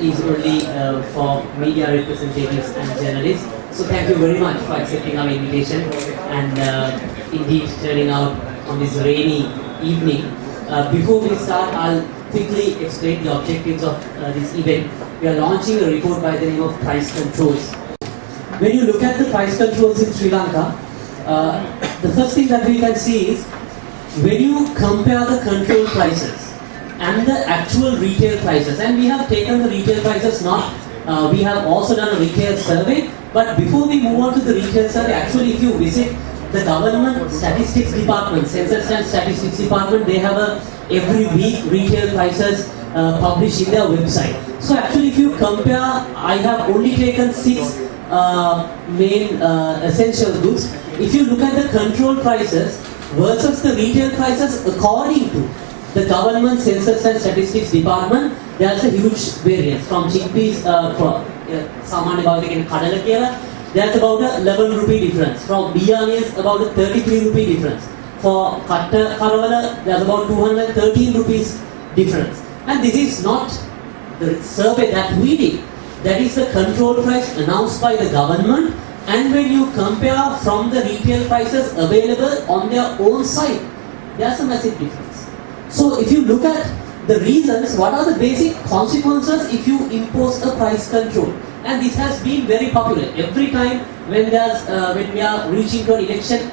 is only for media representatives and journalists. So thank you very much for accepting our invitation and indeed turning out on this rainy evening. Before we start, I'll quickly explain the objectives of this event. We are launching a report by the name of price controls. When you look at the price controls in Sri Lanka, the first thing that we can see is when you compare the control prices and the actual retail prices, and we have taken the retail prices we have also done a retail survey, but before we move on to the retail survey, actually if you visit the government statistics department, census and statistics department, they have every week retail prices published in their website. So actually if you compare, I have only taken 6 main essential goods. If you look at the control prices versus the retail prices according to the government census and statistics department, there's a huge variance. From chickpeas, there's about a 11 rupee difference. From biryani, about a 33 rupee difference. For katta karavala, there's about 213 rupees difference. And this is not the survey that we did. That is the control price announced by the government. And when you compare from the retail prices available on their own site, there's a massive difference. So if you look at the reasons, what are the basic consequences if you impose a price control? And this has been very popular. Every time when we are reaching to an election,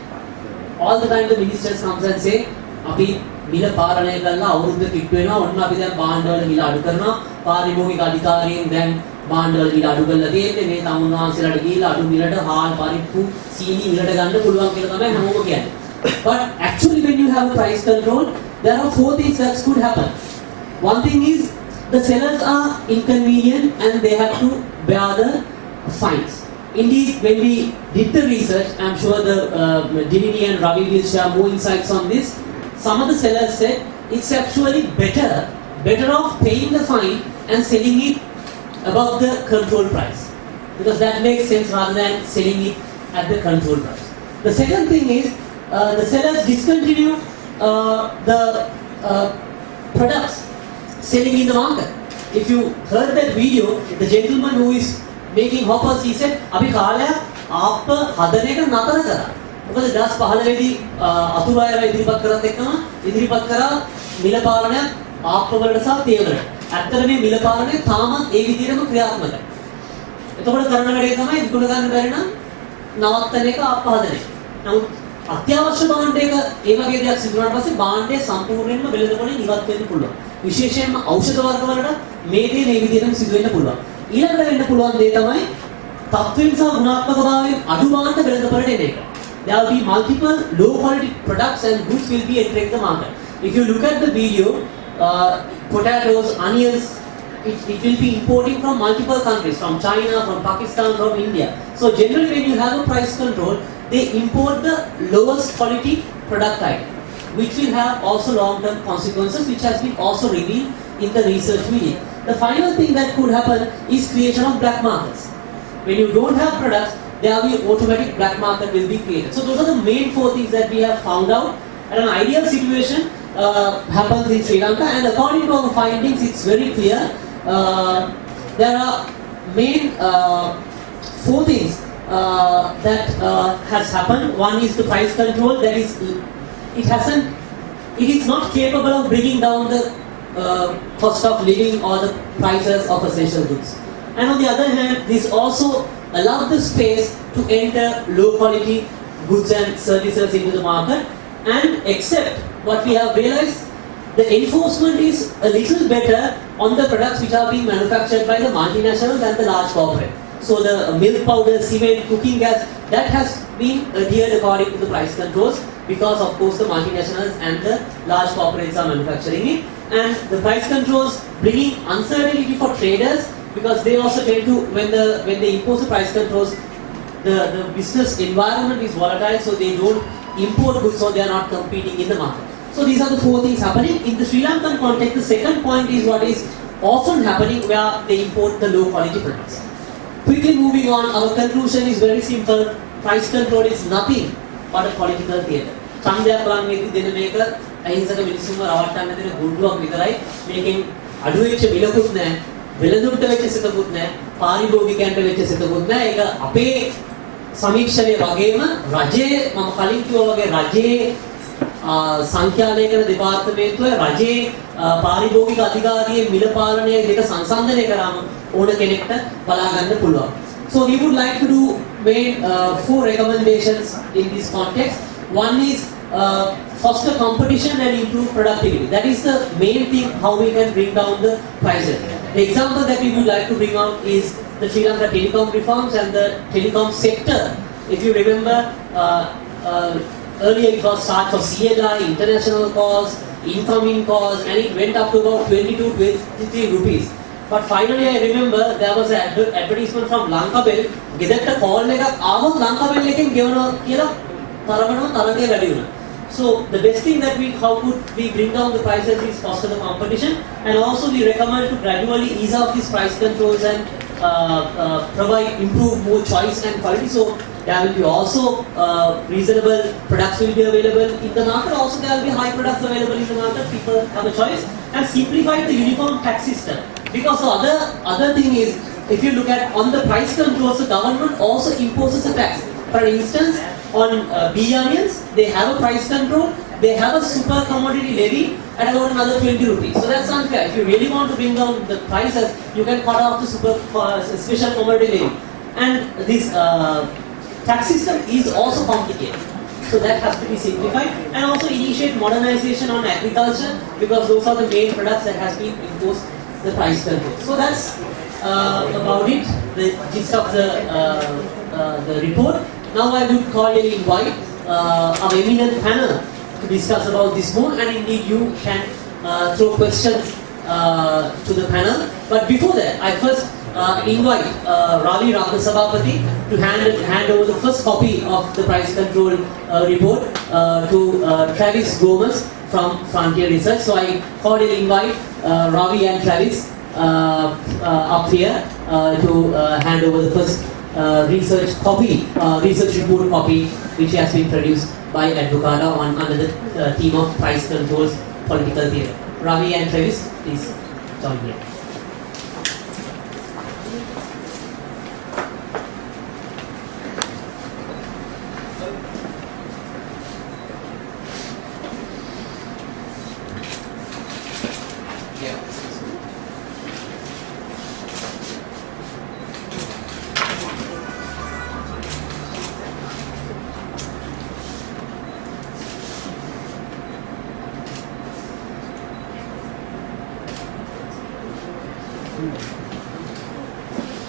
all the time the ministers comes and say, "Api mila පාලනය කරලා අවුරුද්ද කිට්ටු වෙනවා. ඔන්න අපි දැන් භාණ්ඩවල මිල අඩු කරනවා. පාරිභෝගික අධිකාරියෙන් දැන් භාණ්ඩවල මිල අඩු කරලා තියෙන්නේ. මේ තමුන්වහන්සේලාට ගිහිලා අඩු මිලට හාල් පරිප්පු සීනි මිලට ගන්න පුළුවන් කියලා තමයි හැමෝම කියන්නේ." But actually when you have a price control, there are 4 things that could happen. One thing is the sellers are inconvenient and they have to bear the fines. Indeed, when we did the research, I'm sure the Dilini and Ravi will share more insights on this. Some of the sellers said it's actually better off paying the fine and selling it above the control price, because that makes sense rather than selling it at the control price. The second thing is the sellers discontinue the products selling in the market. If you heard that video, the gentleman who is making hoppers, he said, "Abhi කාලයක් ආප්ප හදන එක නතර කරා." මොකද 2015 දී අතුරු අයව ඉදිරිපත් කරත් එක්කම ඉදිරිපත් කරා මිල පාලනයක් ආප්ප වලට සහ තේ වලට. ඇත්තට මේ මිල පාලනය තාමත් ඒ විදිහටම ක්‍රියාත්මකයි. එතකොට කරන වැඩේ තමයි විකුණ ගන්න බැරි නම් නවත්තන එක ආප්ප හදන එක. නමුත් අත්‍යවශ්‍ය භාණ්ඩයක ඒ වගේ දෙයක් සිදු වුණාට පස්සේ භාණ්ඩය සම්පූර්ණයෙන්ම වෙළඳපොළේ ඉවත් වෙන්න පුළුවන්. විශේෂයෙන්ම ඖෂධ වර්ග වලට මේ දේ මේ විදිහටම සිදු වෙන්න පුළුවන්. ඊළඟට වෙන්න පුළුවන් දේ තමයි තත්ත්වයෙන් සහ ගුණාත්මක භාවයෙන් අඩු භාණ්ඩ වෙළඳපොළට එන එක. There will be multiple low quality products and goods will be entering the market. If you look at the video, potatoes, onions, it will be importing from multiple countries, from China, from Pakistan, from India. So generally when you have a price control, they import the lowest quality product item, which will have also long-term consequences, which has been also revealed in the research we did. The final thing that could happen is creation of black markets. When you don't have products, there will be automatic black market will be created. So those are the main 4 things that we have found out. And an ideal situation happens in Sri Lanka, and according to our findings, it's very clear. There are main 4 things that has happened. One is the price control. That is, it is not capable of bringing down the cost of living or the prices of essential goods. And on the other hand, this also allowed the space to enter low quality goods and services into the market. And except what we have realized, the enforcement is a little better on the products which are being manufactured by the multinationals and the large corporate. So the milk powder, cement, cooking gas, that has been adhered according to the price controls, because of course the multinationals and the large corporates are manufacturing it. And the price controls bringing uncertainty for traders, because they also tend to, when they impose the price controls, the business environment is volatile, so they don't import goods, so they are not competing in the market. So these are the 4 things happening. In the Sri Lankan context, the second point is what is often happening, where they import the low quality products. Quickly moving on, our conclusion is very simple. Price control is nothing but a political theatre. ඡන්දයක් ලං දෙන මේක අහිංසක මිනිස්සුන්ව රවට්ටන්න දෙන ගුරුවක් විතරයි. මේකෙන් අඩු වෙච්ච මිලකුත් නැහැ. වෙළඳුන්ට වෙච්ච සිතකුත් නැහැ, පාරිභෝගිකයන්ට වෙච්ච සිතකුත් නැහැ. ඒක අපේ සමීක්ෂණය වගේම රජයේ මම කලින් කිව්වා වගේ රජයේ සංඛ්‍යාලේඛන දෙපාර්තමේන්තුවේ රජයේ පාරිභෝගික අධිකාරියේ මිල පාලනය දෙක සංසන්දනය කරාම ඕන කෙනෙක්ට බලා ගන්න පුළුවන්. So we would like to do four recommendations in this context. One is foster competition and improve productivity. That is the main thing how we can bring down the prices. The example that we would like to bring out is the Sri Lanka telecom reforms and the telecom sector. If you remember, earlier it was charged for CLI, international calls, incoming calls, and it went up to about 22, 23 rupees. But finally I remember there was an advertisement from Lanka Bell. ගෙදරට call එකක් ආවොත් Lanka Bell එකෙන් ගෙවනවා කියලා තරමටම තරගය වැඩි වුණා. So the best thing that how could we bring down the prices is foster the competition, and also we recommend to gradually ease off these price controls and provide improve more choice and quality. So there will be also reasonable products will be available in the market. Also there will be high products available in the market. People have a choice, and simplify the uniform tax system. Because the other thing is, if you look at on the price controls, the government also imposes a tax. For instance, on bee onions, they have a price control. They have a super commodity levy at about another 20 rupees. So that's unfair. If you really want to bring down the prices, you can cut off the special commodity levy. And this tax system is also complicated. So that has to be simplified, and also initiate modernization on agriculture, because those are the main products that has been imposed the price control. So that's about it, the gist of the report. Now I would cordially invite our eminent panel to discuss about this more, and indeed you can throw questions to the panel. But before that, I first invite Ravi Ratnasabapathy to hand over the first copy of the price control report to Travis Gomes from Frontier Research. So I cordially invite Ravi and Travis up here to hand over the first research report copy, which has been produced by Advocata under the theme of price controls political theory. Ravi and Travis, please join here.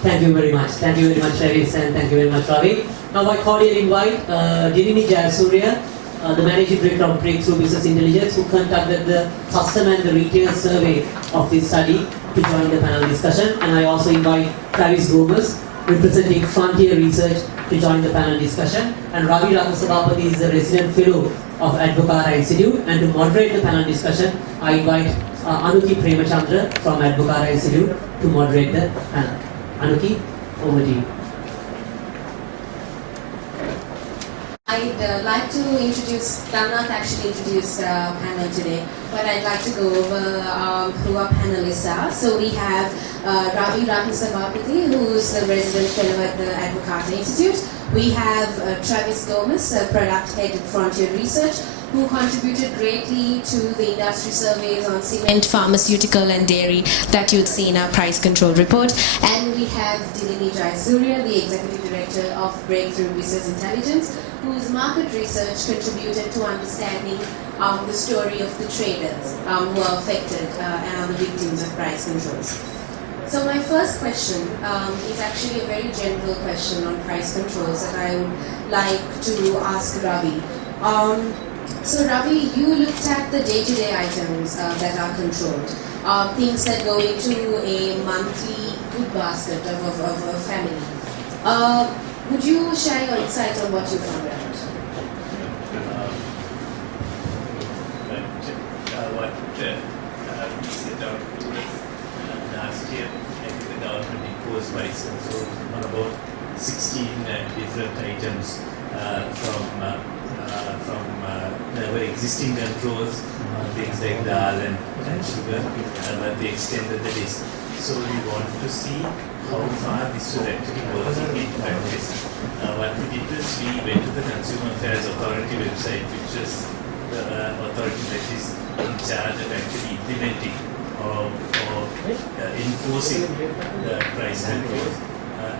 Thank you very much. Thank you very much, Travis, and thank you very much, Ravi. Now I cordially invite Dilini Jayasuriya, the Managing Director of Breakthrough Business Intelligence, who conducted the customer and the retail survey of this study, to join the panel discussion. And I also invite Travis Gomes, representing Frontier Research, to join the panel discussion. And Ravi Ratnasabapathy is the Resident Fellow of Advocata Institute, and to moderate the panel discussion, I invite Anuki Premachandra from Advocata Institute to moderate the panel. Anuki, over to you. I'd like to introduce, Ramnath actually introduced panel today, but I'd like to go over who our panelists are. So we have Ravi Ratnasabapathy, who's the resident fellow at the Advocata Institute. We have Travis Gomes, product head at Frontier Research, who contributed greatly to the industry surveys on cement, pharmaceutical and dairy that you'd see in our price control report. And we have Dilini Jayasuriya, the Executive Director of Breakthrough Business Intelligence, whose market research contributed to understanding the story of the traders who are affected and are the victims of price controls. So my first question is actually a very general question on price controls that I would like to ask Ravi. So Ravi, you looked at the day-to-day items that are controlled, things that go into a monthly good basket of a family. Would you share your insights on what you found out? What we set out to do last year, I think the government imposed price control on about 16 different items from the existing controls, things like dal and sugar, but they extended the list. So we want to see how far this will actually work in practice. What we did is we went to the Consumer Affairs Authority website, which is the authority that is in charge of actually implementing or enforcing the price controls.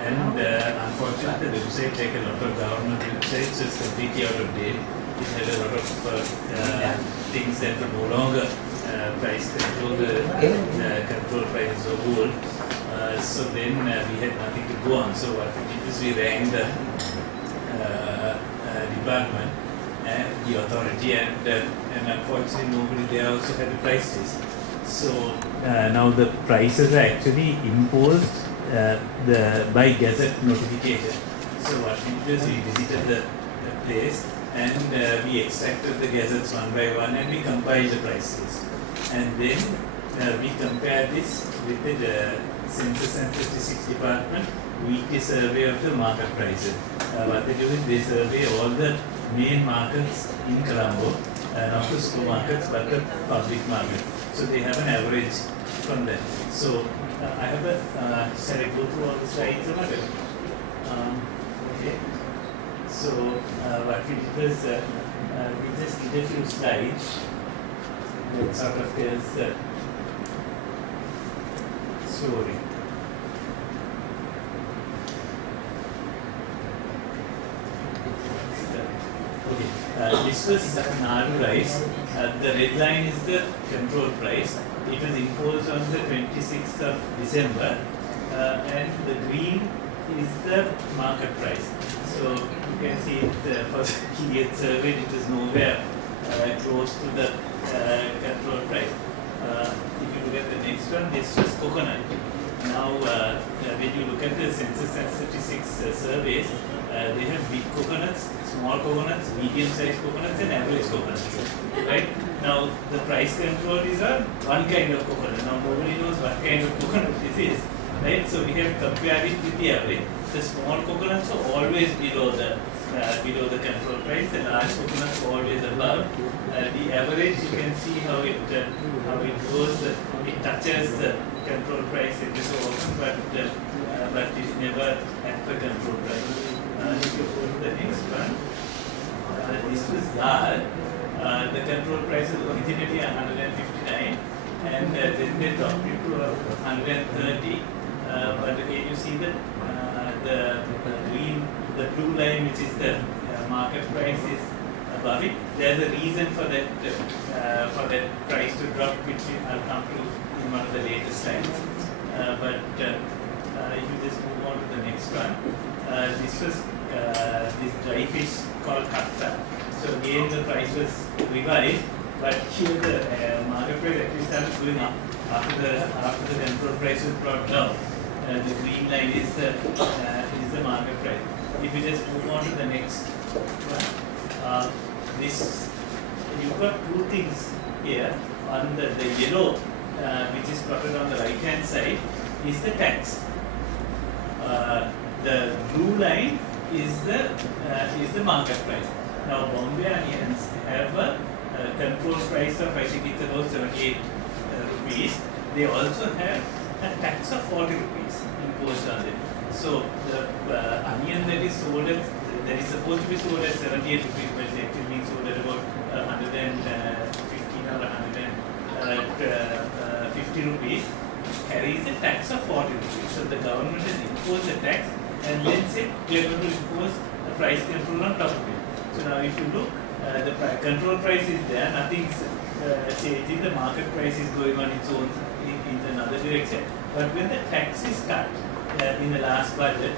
Unfortunately, the website, like a lot of government websites, is completely out of date. It had a lot of things that were no longer price control, control prices were old. So then we had nothing to go on. So what we did is we rang the department and the authority, and unfortunately nobody there also had a price list. So now the prices are actually imposed by gazette notification. So what we did is we visited the place and we extracted the gazettes one by one and we compiled the price list. And then we compare this with the Census and Statistics Department weekly survey of the market prices. What they do is they survey all the main markets in Colombo, not the supermarkets but the public market. So they have an average from that. So I have a, shall I go through all the slides or whatever? Okay. So what we did was we just did a few slides that sort of tells the story. Okay, this was Nadu rice. The red line is the control price. It was imposed on the 26th of December, and the green is the market price. So you can see it for the period surveyed, it is nowhere close to the control price. If you look at the next one, this was coconut. Now, when you look at the Census and Statistics surveys, they have big coconuts, small coconuts, medium-sized coconuts, and average coconuts. Right? Now, the price control is on one kind of coconut. Now, nobody knows what kind of coconut this is. Right? So we have compared it with the average. The small coconuts are always below the control price. The large coconuts are always above. The average, you can see how it goes. It touches the control price every so often, but it's never at the control price. If you go to the next one, this was dal. The control price is originally 159, and then they dropped it to 130. But again, you see that the green, the blue line, which is the market price, is above it. There's a reason for that price to drop, which I'll come to in one of the later slides. But if you just move on to the next one, this was this dry fish called katta. So again, the price was revised, but here the market price actually started going up after the control price was brought down. The green line is the market price. If you just move on to the next one, you've got two things here. On the yellow, which is plotted on the right hand side, is the tax. The blue line is the market price. Now, Bombay onions have a control price of, I think it's about 78 rupees. They also have a tax of 40 rupees imposed on them. So the onion that is supposed to be sold at 78 rupees, but it's actually being sold at about 115 or 150 rupees, carries a tax of 40 rupees. So the government has imposed a tax and then said we are going to impose a price control on top of it. So now if you look, the control price is there, nothing's changing, the market price is going on its own in another direction. But when the tax is cut in the last budget,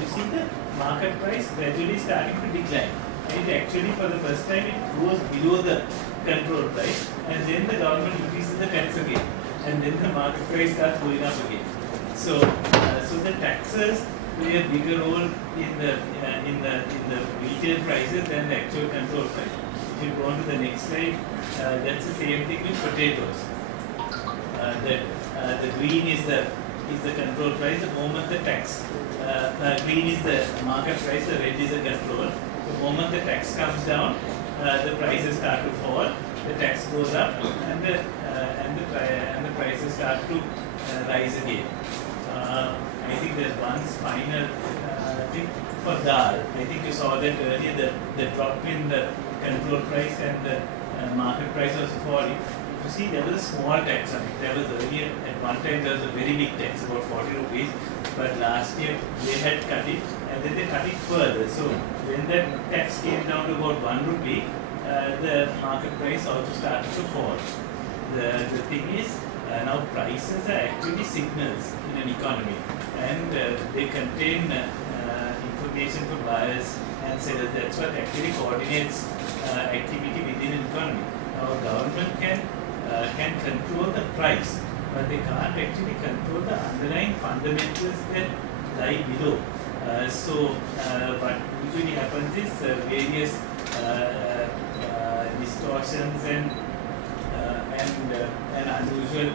you see the market price gradually starting to decline. It actually, for the first time, it goes below the control price, and then the government increases the tax again, and then the market price starts going up again. So the taxes play a bigger role in the retail prices than the actual control price. If you go on to the next slide, that's the same thing with potatoes. The green is the control price. The moment the tax, green is the market price. The red is the control. The moment the tax comes down, the prices start to fall. The tax goes up, and the prices start to rise again. I think there's one final thing for dal. I think you saw that earlier, the drop in the control price and the market price was falling. You see, there was a small tax on it. There was earlier, at one time, there was a very big tax, about 40 rupees. But last year, they had cut it, and then they cut it further. So when that tax came down to about 1 rupee, the market price also started to fall. The thing is, now prices are actually signals in an economy, and they contain information for buyers and sellers. That's what actually coordinates activity within an economy. Our government can control the price, but they can't actually control the underlying fundamentals that lie below. What usually happens is various distortions and unusual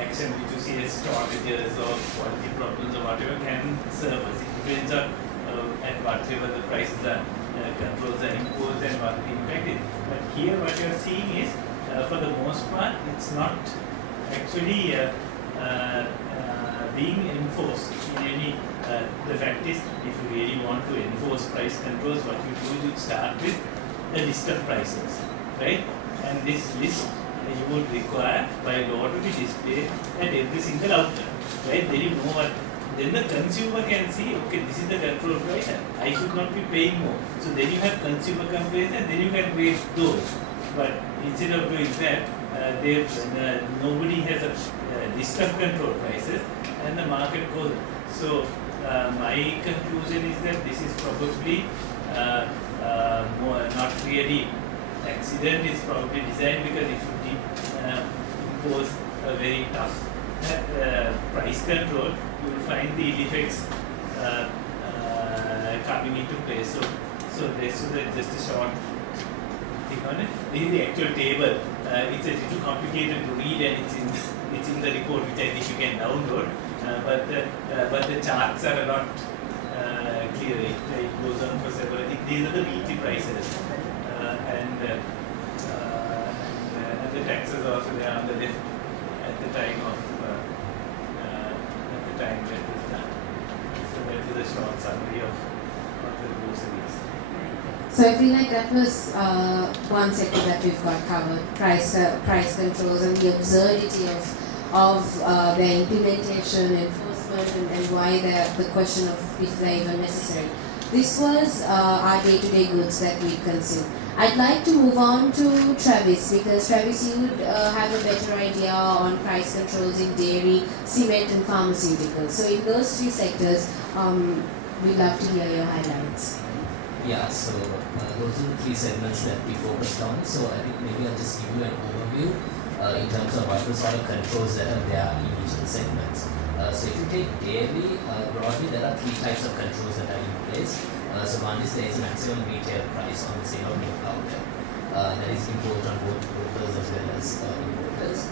action which you see as shortages or quality problems or whatever can surface. It depends on at whatever the prices are controls are imposed and what the impact is. But here what you are seeing is for the most part it's not actually being enforced in any. The fact is, if you really want to enforce price controls, what you do is you start with a list of prices, right? And this list you would require by law to be displayed at every single outlet, right? Then you know what. Then the consumer can see, okay, this is the control price, and I should not be paying more. So then you have consumer complaints, and then you can raise those. But instead of doing that, nobody has a list of control prices, and the market goes. So my conclusion is that this is probably not really accident. It's probably designed because if you impose a very tough price control, you will find the ill effects coming into play. So this is just a short thing on it. This is the actual table. It's a little complicated to read, and it's in the report, which I think you can download. But the charts are a lot clearer. It goes on for several. I think these are the weekly prices, and the taxes also there on the left at the time that is done. So that is a short summary of the groceries. So I feel like that was one sector that we've got covered: price controls and the absurdity of their implementation, enforcement, and why the question of if they're even necessary. This was our day-to-day goods that we consume. I'd like to move on to Travis, because Travis, you would have a better idea on price controls in dairy, cement, and pharmaceuticals. So in those three sectors, we'd love to hear your highlights. Yeah, so those are the three segments that we focused on. So I think maybe I'll just give you an overview in terms of what the sort of controls that are there in each of the segments. So if you take dairy, broadly there are three types of controls that are in place. So one is there is a maximum retail price on the sale of milk powder. That is imposed on both brokers as well as importers.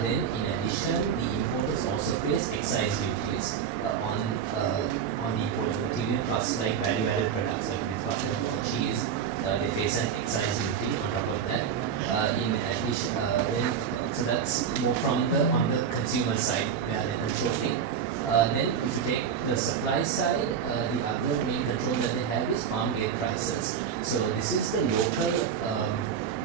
Then in addition, the importers also face excise duties on the imported material, plus like value-added products like with butter or cheese. They face an excise duty on top of that. In addition, so that's more on the consumer side where they're controlling. Then if you take the supply side, the other main control that they have is farm gate prices. So this is the local,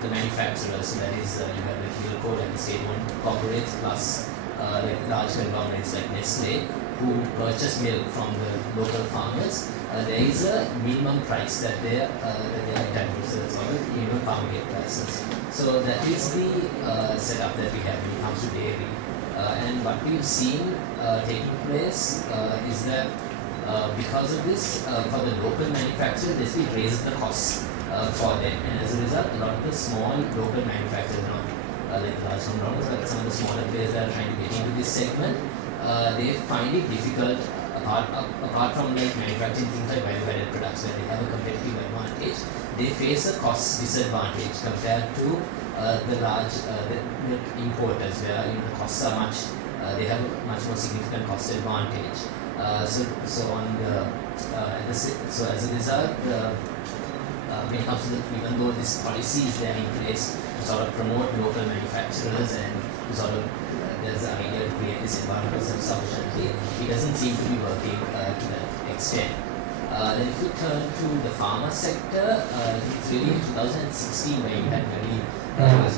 the manufacturers. So that is you have the Hilco and the state-owned corporates, plus like large conglomerates like Nestle, who purchase milk from the local farmers. There is a minimum price that they are entitled to. So that's called minimum farm gate prices. So that is the setup that we have when it comes to dairy. And what we've seen taking place is that because of this, for the local manufacturers, this will raise the costs for them. And as a result, a lot of the small local manufacturers, not like large conglomerates, but some of the smaller players that are trying to get into this segment, they find it difficult, apart from like manufacturing things like value-added products where they have a competitive advantage, they face a cost disadvantage compared to the large milk importers, where the costs are much, they have a much more significant cost advantage. So as a result, when it comes to even though this policy is there in place to sort of promote local manufacturers and to sort of there's an idea to create this environmental self-sufficiency, it doesn't seem to be working to that extent. Then if you turn to the pharma sector, it's really in 2016 where you had very,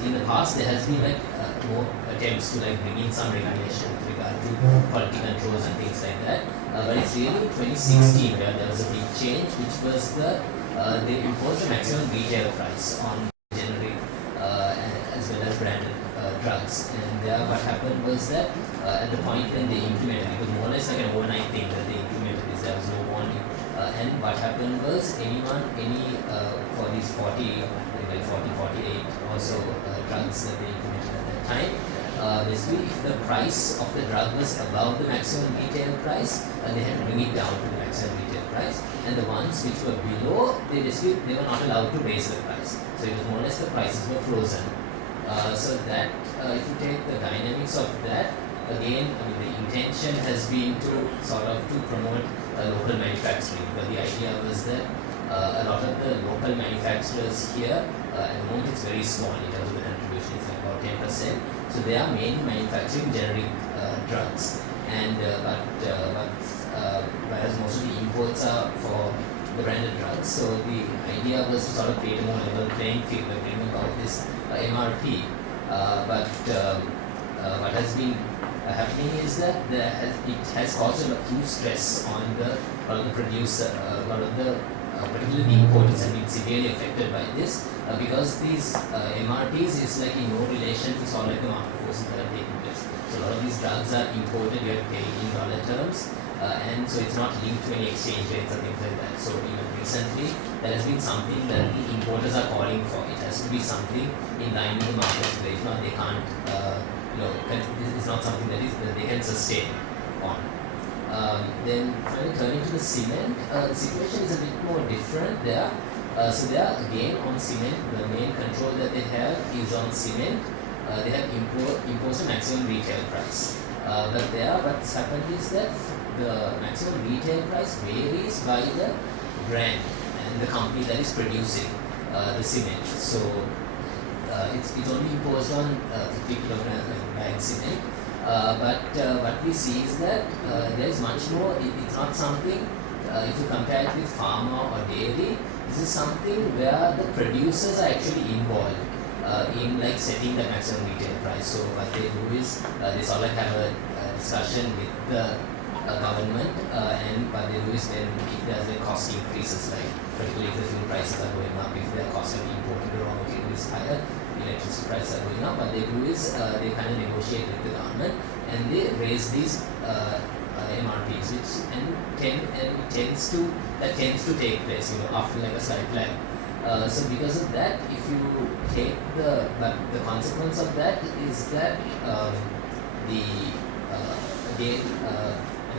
in the past there has been like more attempts to like bring in some regulation with regard to quality controls and things like that. But it's really 2016 where there was a big change, which was they imposed a maximum retail price on generic as well as branded drugs. And what happened was that at the point when they implemented it, was more or less like an overnight thing that they implemented this, there was no warning. And what happened was for these 48 or so drugs that they implemented at that time, basically if the price of the drug was above the maximum retail price, they had to bring it down to the maximum retail price. And the ones which were below, they were not allowed to raise the price. So it was more or less the prices were frozen. So that if you take the dynamics of that, again, I mean, the intention has been to sort of to promote local manufacturing. But the idea was that a lot of the local manufacturers here, at the moment it's very small in terms of the contribution, it's like about 10%. So they are mainly manufacturing generic drugs. And whereas most of the imports are for the branded drugs. So the idea was to sort of create a more level playing field by bringing about this MRP. But what has been happening is that it has caused a huge stress on a lot of the producer, a lot of the particularly the importers have been severely affected by this because these MRPs is like in no relation to sort of like the market forces that are taking place. So a lot of these drugs are imported, you are paying in dollar terms, and so it's not linked to any exchange rates or things like that. So even recently, there has been something that the importers are calling for. It has to be something in line with the market rate. If not, they can't. This is not something that they can sustain on. Then finally turning to the cement, the situation is a bit more different there. So there again on cement, the main control that they have is on cement. They have imposed a maximum retail price. But there what's happened is that the maximum retail price varies by the brand and the company that is producing the cement. So it's only imposed on 50 kilograms bag cement. But what we see is that there is much more. It's not something. If you compare it with pharma or dairy, this is something where the producers are actually involved in like setting the maximum retail price. So what they do is they sort of have a discussion with the government, and what they do is then if there's a cost increases, like particularly if the fuel prices are going up, if the cost of importing the raw material is higher, electricity prices are going up, what they do is they kind of negotiate with the government and they raise these MRPs, which tends to take place, after like a slight lag. So because of that, if you take the consequence of that is that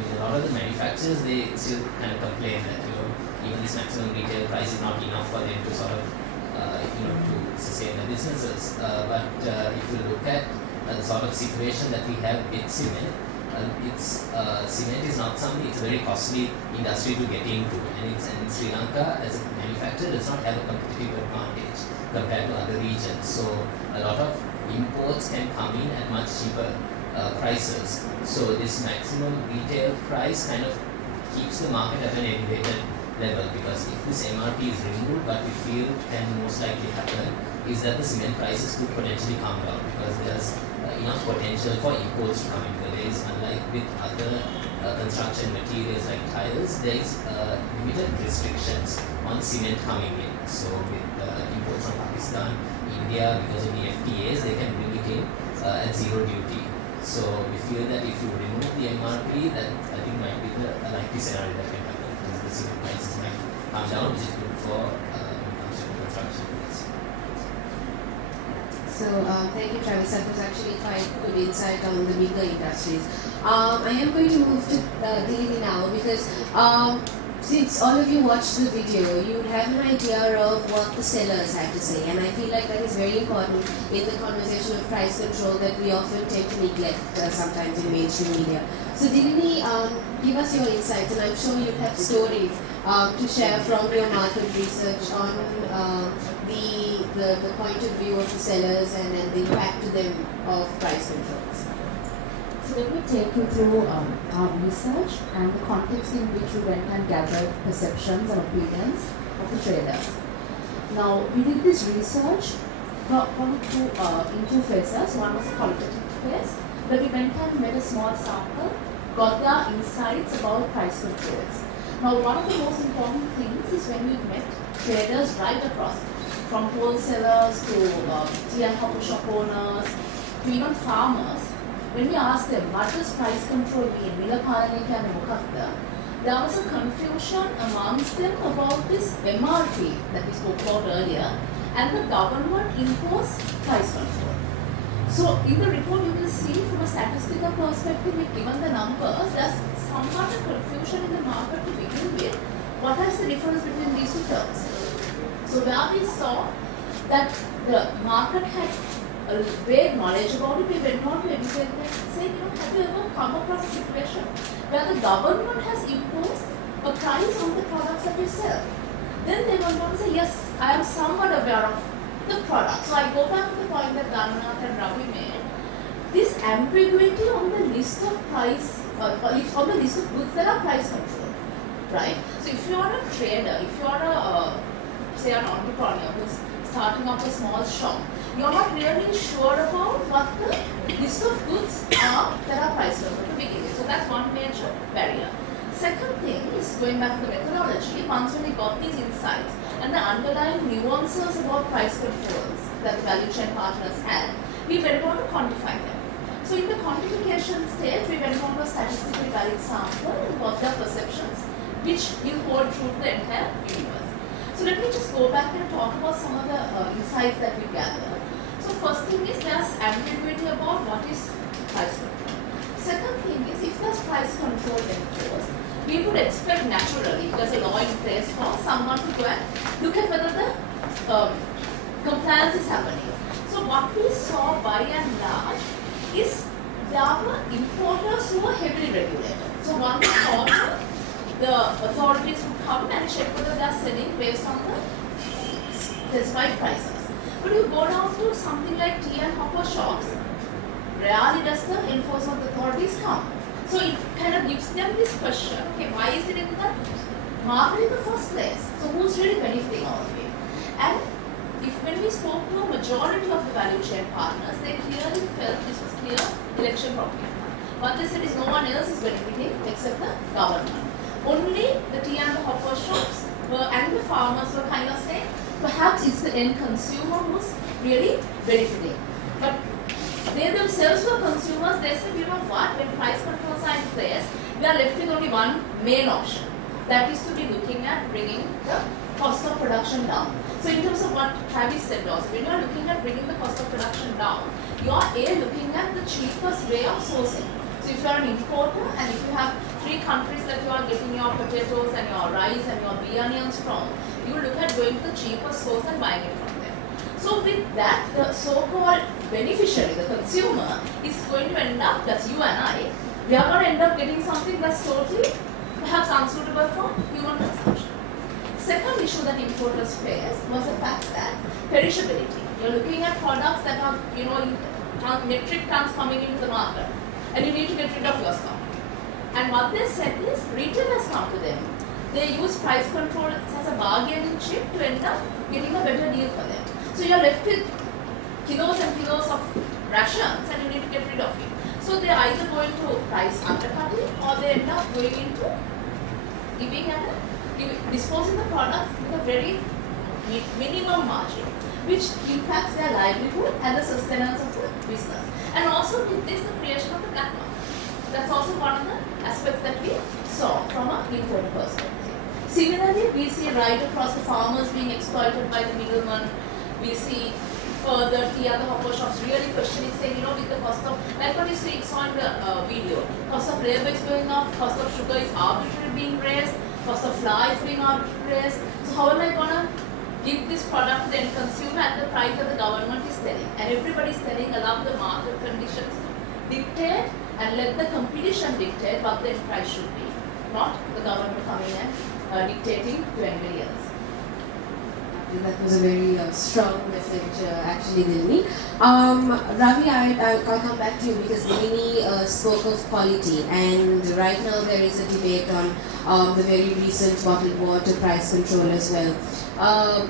a lot of the manufacturers, they still kind of complain that even this maximum retail price is not enough for them to sort of to sustain the businesses. But if you look at the sort of situation that we have with cement, cement is not something, it's a very costly industry to get into, and Sri Lanka as a manufacturer does not have a competitive advantage compared to other regions. So a lot of imports can come in at much cheaper prices. So this maximum retail price kind of keeps the market at an elevated level, because if this MRP is removed, what we feel can most likely happen is that the cement prices could potentially come down, because there's enough potential for imports to come in. There is, unlike with other construction materials like tiles, there is limited restrictions on cement coming in. So with imports from Pakistan, India, because of the FTAs, they can bring it in at zero duty. So we feel that if you remove the MRP, that I think might be the likely scenario that can happen, because the cement prices might come down, which is good for construction. So thank you, Travis. That was actually quite good insight on the bigger industries. I am going to move to Dilini now, because since all of you watched the video, you would have an idea of what the sellers had to say, and I feel like that is very important in the conversation of price control that we often tend to neglect sometimes in mainstream media. So Dilini, give us your insights, and I'm sure you have stories to share from your market research on the point of view of the sellers and the impact to them of price controls. So let me take you through our research and the context in which we went and gathered perceptions and opinions of the traders. Now, we did this research in two phases. One was a qualitative phase, where we went and made a small sample, got their insights about price controls. Now, one of the most important things is when we met traders right across, from wholesalers to tea and coffee shop owners, to even farmers. When we asked them, what does price control mean? There was a confusion amongst them about this MRP that we spoke about earlier, and the government imposed price control. So in the report you will see from a statistical perspective, we've given the numbers, there's somewhat a confusion in the market to begin with. What is the difference between these two terms? So where we saw that the market had a vague knowledge about it, we went on to educate them and say, have you ever come across a situation where the government has imposed a price on the products that you sell? Then they went on to say, yes, I am somewhat aware of the product. So I go back to the point that Gananath and Ravi made. This ambiguity on the list of price, on the list of goods that are price controlled, right? So if you are a trader, if you are say an entrepreneur who's starting up a small shop, you're not really sure about what the list of goods are that are price controlled to begin with. So that's one major barrier. Second thing is going back to the methodology. Once when we got these insights and the underlying nuances about price controls that the value chain partners had, we went on to quantify them. So in the quantification stage, we went on to a statistically valid sample and got their perceptions, which will hold true to the entire universe. So let me just go back and talk about some of the insights that we gathered. So first thing is there's ambiguity about what is price control. Second thing is if there's price control enforced, we would expect naturally, there's a law in place for someone to go and look at whether the compliance is happening. So what we saw by and large is there were importers who were heavily regulated. So once a quarter, the authorities would come and check whether they are selling based on the specified prices. But you go down to something like tea and hopper shops, rarely does the enforcement authorities come. So it kind of gives them this question, okay, why is it in the market in the first place? So who's really benefiting out of it? And when we spoke to a majority of the value chain partners, they clearly felt this was clear election propaganda. What they said is no one else is benefiting except the government. Only the tea and the hopper shops and the farmers were kind of saying, perhaps it's the end consumer who's really benefiting. But they themselves were consumers, they said, you know what, when price controls are in place, we are left with only one main option. That is to be looking at bringing the cost of production down. So in terms of what Travis said also, when you are looking at bringing the cost of production down, you are looking at the cheapest way of sourcing. So if you are an importer and if you have 3 countries that you are getting your potatoes and your rice and your bee onions from, you will look at going to the cheapest source and buying it from them. So with that, the so-called beneficiary, the consumer, is going to end up, that's you and I, we are going to end up getting something that's totally perhaps unsuitable for human consumption. Second issue that importers faced was the fact that perishability. You're looking at products that are, in metric tons coming into the market, and you need to get rid of your stock. And what they said is, retailers come to them. They use price control as a bargaining chip to end up getting a better deal for them. So you're left with kilos and kilos of rations, and you need to get rid of it. So they either go into price undercutting, or they end up going into disposing the products with a very minimum margin, which impacts their livelihood and the sustenance of the business. And also with this, the creation of the black market. That's also one of the aspects that we saw from an import perspective. Similarly, we see right across the farmers being exploited by the middlemen. We see further tea and the hopper shops really questioning, saying, with the cost of, like what you saw in the video, cost of labor is going up, cost of sugar is arbitrarily being raised, cost of flour is being arbitrarily raised. So how am I going to give this product to the end consumer at the price that the government is selling? And everybody is selling, allow the market conditions to dictate and let the competition dictate what the end price should be, not the government coming and dictating to anybody else. That was a very strong message, actually, Dilini. Ravi, I'll come back to you because Dilini spoke of quality, and right now there is a debate on the very recent bottled water price control as well.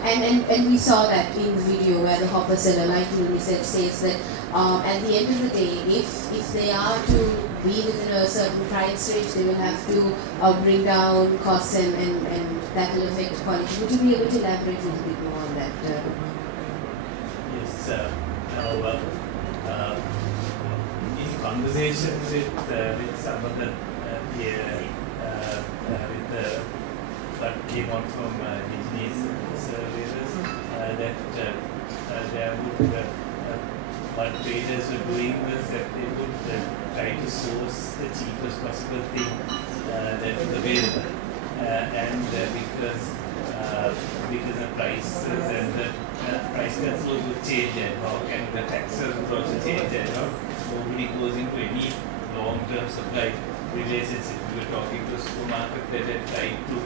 And we saw that in the video where the hopper seller, like Dilini said, says that at the end of the day, if they are to be within a certain price range, they will have to bring down costs and that will affect quality. Would you be able to elaborate a little bit more on that? Yes, in conversation with some of the with what came out from Dilini's surveys, that there would what traders were doing was that they would try to source the cheapest possible thing that was available, and because the prices and the price controls would change ad hoc, and the taxes would also change ad hoc. Nobody goes into any long-term supply relationship. We were talking to a supermarket that had tried to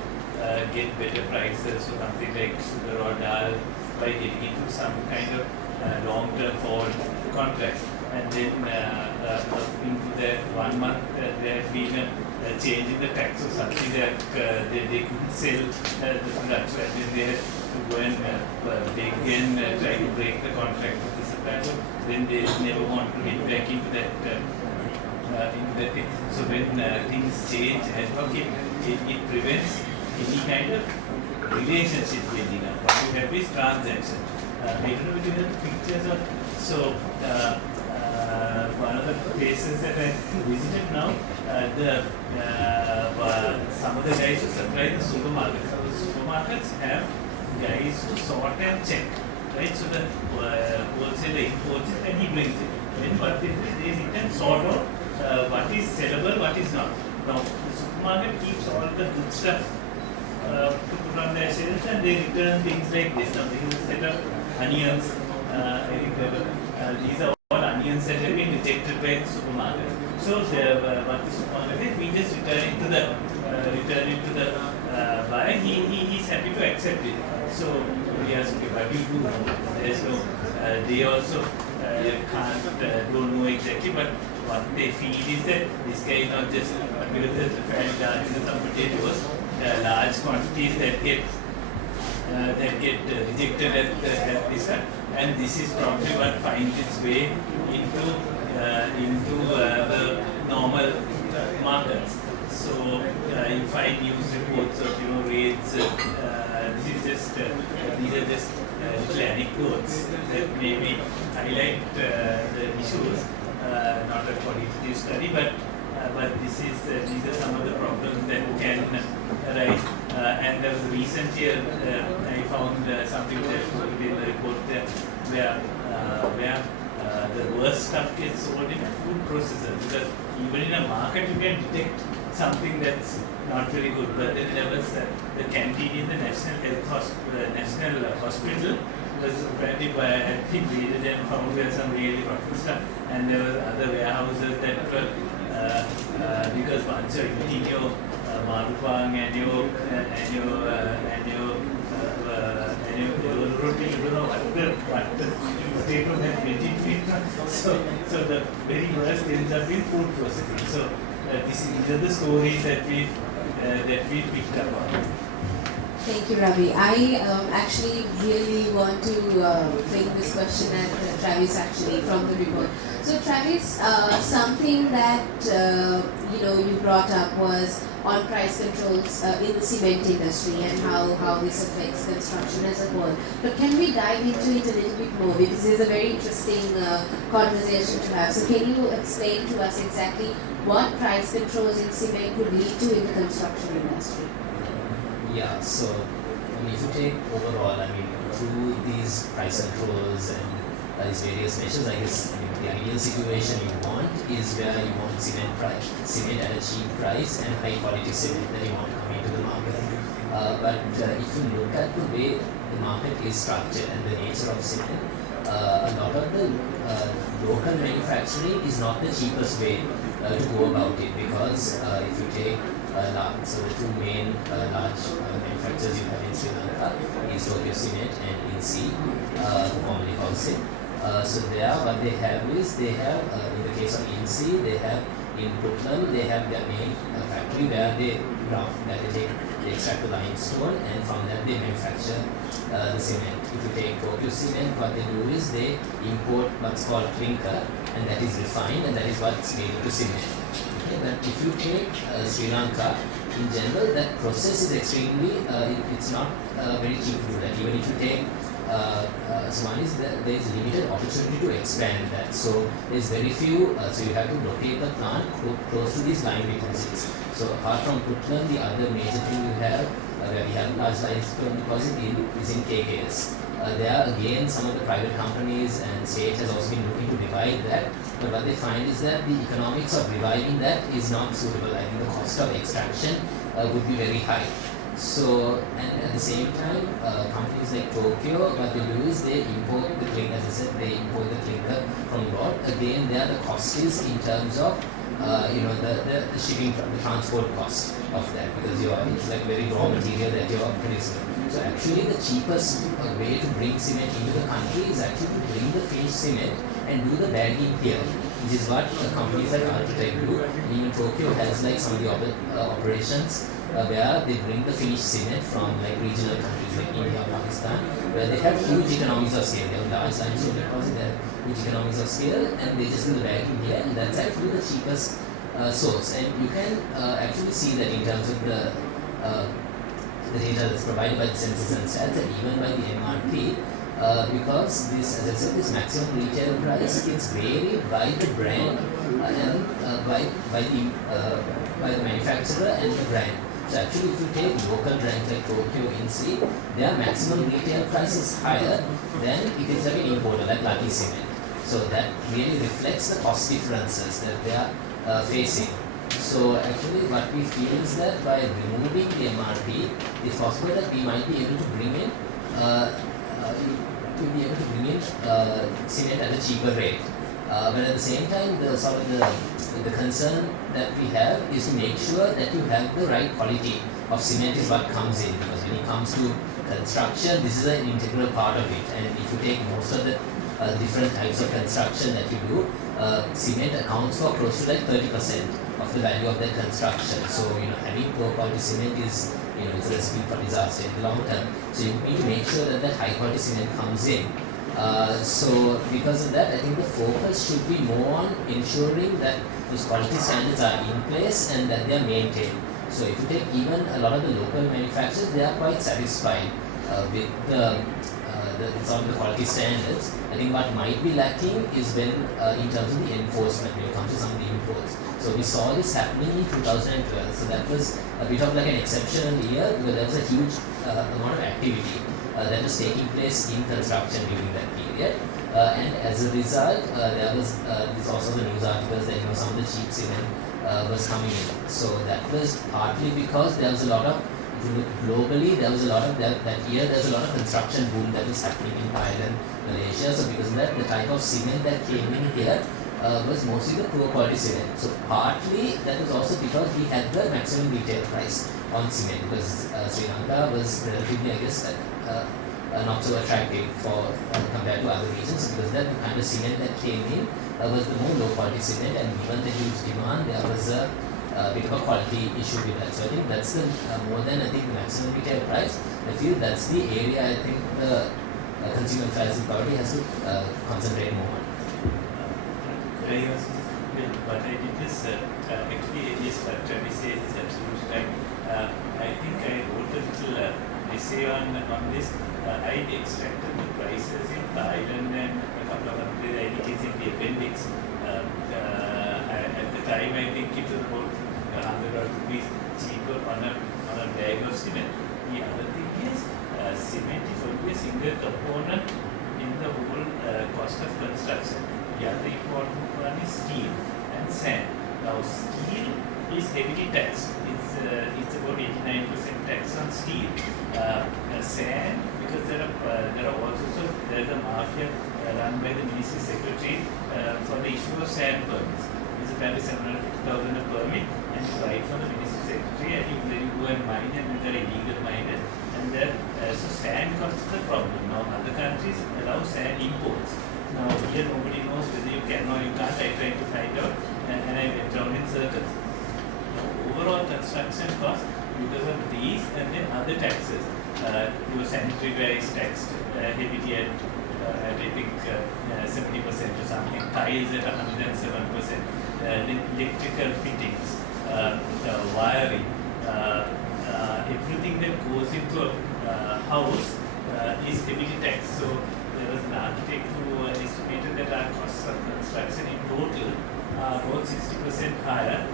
get better prices for something like sugar or dal by getting into some kind of long-term forward contract. And then into the 1 month there had been a change in the tax, so suddenly they couldn't sell the products, and then they had to go and beg and try to break the contract with the supplier. So then they never want to get back into that thing. So when things change, it prevents any kind of relationship building up. What you have is transaction. I don't know if you have the pictures of. So one of the places that I visited now, some of the guys who supply the supermarkets. So the supermarkets have guys who sort and check, right? So the wholesaler imports it and he brings it. Then what they do is they sit and sort out what is sellable, what is not. Now the supermarket keeps all the good stuff to put on their shelves, and they return things like this. Now this is a set of onions. These are all onions that have been rejected by the supermarket. So what the supermarket is, we just return it to the buyer. He's happy to accept it. So we ask, okay, what do you do? There's no. They also don't know exactly, but what they feel is that this guy is not just because there's fairly large in some potatoes, large quantities that get rejected at this one. And this is probably what finds its way into the normal markets. So you find news reports of raids. These are just little anecdotes that maybe highlight the issues, not a qualitative study, but these are some of the problems that can arise. And there was a recent year I found something that was in the report there where the worst stuff gets sold in a food processor, because even in a market you can detect something that's not very good. But then there was the canteen in the National Hospital was apparently I think raided and found there some really rotten stuff, and there were other warehouses that were because once you're eating your marupang and your roti, you don't know what the potato had made it. So the very worst ends up in food processing. So these are the stories that we picked up on. Thank you, Ravi. I actually really want to bring this question at Travis actually from the report. So Travis, something that you brought up was on price controls in the cement industry and how this affects construction as a whole. But can we dive into it a little bit more, because this is a very interesting conversation to have. So can you explain to us exactly what price controls in cement would lead to in the construction industry? Yeah, so if you take overall, through these price controls and these various measures, I guess the ideal situation you want is where you want cement at a cheap price and high quality cement that you want to come into the market. But if you look at the way the market is structured and the nature of cement, a lot of the local manufacturing is not the cheapest way to go about it, because if you take So the two main large manufacturers you have in Sri Lanka is Tokyo Cement and INSEE, formerly called SIM. So there, what they have is they have, in the case of INSEE, they have in Brooklyn, they have their main factory where they extract the limestone, and from that they manufacture the cement. If you take Tokyo Cement, what they do is they import what's called clinker, and that is refined, and that is what's made into cement. Okay, but if you take Sri Lanka, in general, that process is extremely, it's not very cheap to do that. Even if you take so one is that there is limited opportunity to expand that. So there's very few, so you have to locate the plant close to these lime deposits. So apart from Puttland, the other major thing you have, where we have large limestone deposit is in KKS. There again, some of the private companies and state has also been looking to revive that. But what they find is that the economics of reviving that is not suitable. I think the cost of extraction would be very high. So, and at the same time, companies like Tokyo, what they do is they import the clinker, as I said, they import the clinker from abroad. Again, there the cost is in terms of, the shipping, the transport cost of that, because it's like very raw material that you're producing. So actually the cheapest way to bring cement into the country is actually to bring the finished cement and do the bagging here, which is what companies like Architect do. And even Tokyo has like some of the operations where they bring the finished cement from like regional countries like India, Pakistan, where they have huge economies of scale. They have large limestone deposits, they have huge economies of scale, and they just do the bagging here, and that's actually the cheapest source. And you can actually see that in terms of the data that's provided by the census and stats, and even by the MRP, because this, as I said, this maximum retail price, it's varied by the brand and by the manufacturer and the brand. So actually, if you take local brands like Tokyo, INSEE, their maximum retail price is higher than it is like an importer like Lucky Cement. So that really reflects the cost differences that they are facing. So actually, what we feel is that by removing the MRP, it's possible that we might be able to bring in cement at a cheaper rate. But at the same time, the concern that we have is to make sure that you have the right quality of cement is what comes in, because when it comes to construction, this is an integral part of it. And if you take most of the different types of construction that you do, cement accounts for close to like 30% of the value of that construction. So having poor quality cement is it's a recipe for disaster in the long term. So you need to make sure that that high quality cement comes in. So because of that, I think the focus should be more on ensuring that those quality standards are in place and that they are maintained. So if you take even a lot of the local manufacturers, they are quite satisfied with some of the quality standards. I think what might be lacking is when in terms of the enforcement when it comes to some of the imports. So we saw this happening in 2012. So that was a bit of like an exceptional year, because there was a huge amount of activity that was taking place in construction during that period. And as a result, there was this also the news articles that some of the cheap cement was coming in. So that was partly because there was a lot of, if you look globally, there was a lot of that year. There was a lot of construction boom that was happening in Thailand, Malaysia. So because of that, the type of cement that came in here was mostly the poor quality cement. So partly that was also because we had the maximum retail price on cement, because Sri Lanka was relatively, I guess, not so attractive for compared to other regions, because that the kind of cement that came in was the more low quality cement, and given the huge demand, there was a bit of a quality issue with that. So I think that's the more than I think the maximum retail price. I feel that's the area I think the consumer affairs authority has to concentrate more on. But I did this actually yes, what Ravi says is absolutely right. I think I wrote a little essay on this. I extracted the prices in Thailand and a couple of other places. I think it's in the appendix. At the time, I think it was about 100 rupees cheaper on a bag of cement. The other thing is cement is only a single component in the whole cost of construction. The other important one is steel and sand. Now, steel is heavily taxed. It's about 89% tax on steel. Sand, because there are also there's a mafia run by the Ministry Secretary for the issue of sand permits. It's apparently 750,000 a permit, and you buy it from the Ministry Secretary, knows whether you can or you can't. I tried to find out, and I went round in circles. Overall construction cost because of these and then other taxes. Your sanitary ware is taxed heavily at I think 70% or something. Tiles at 107%. The electrical fittings, the wiring, everything that goes into a house is heavily taxed. So there was an architect who estimated that our costs of construction in total are about 60% higher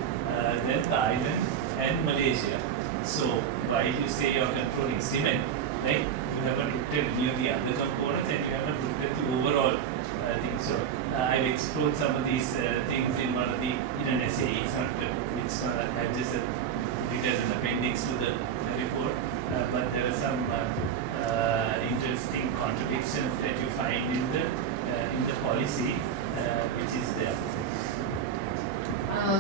than Thailand and Malaysia. So while you say you're controlling cement, right, you haven't looked at any of the other components and you haven't looked at the overall thing. So I've explored some of these things in one of the an essay. It's not I've just it as an appendix to the report, but there are some interesting contradictions that you find in the policy which is there.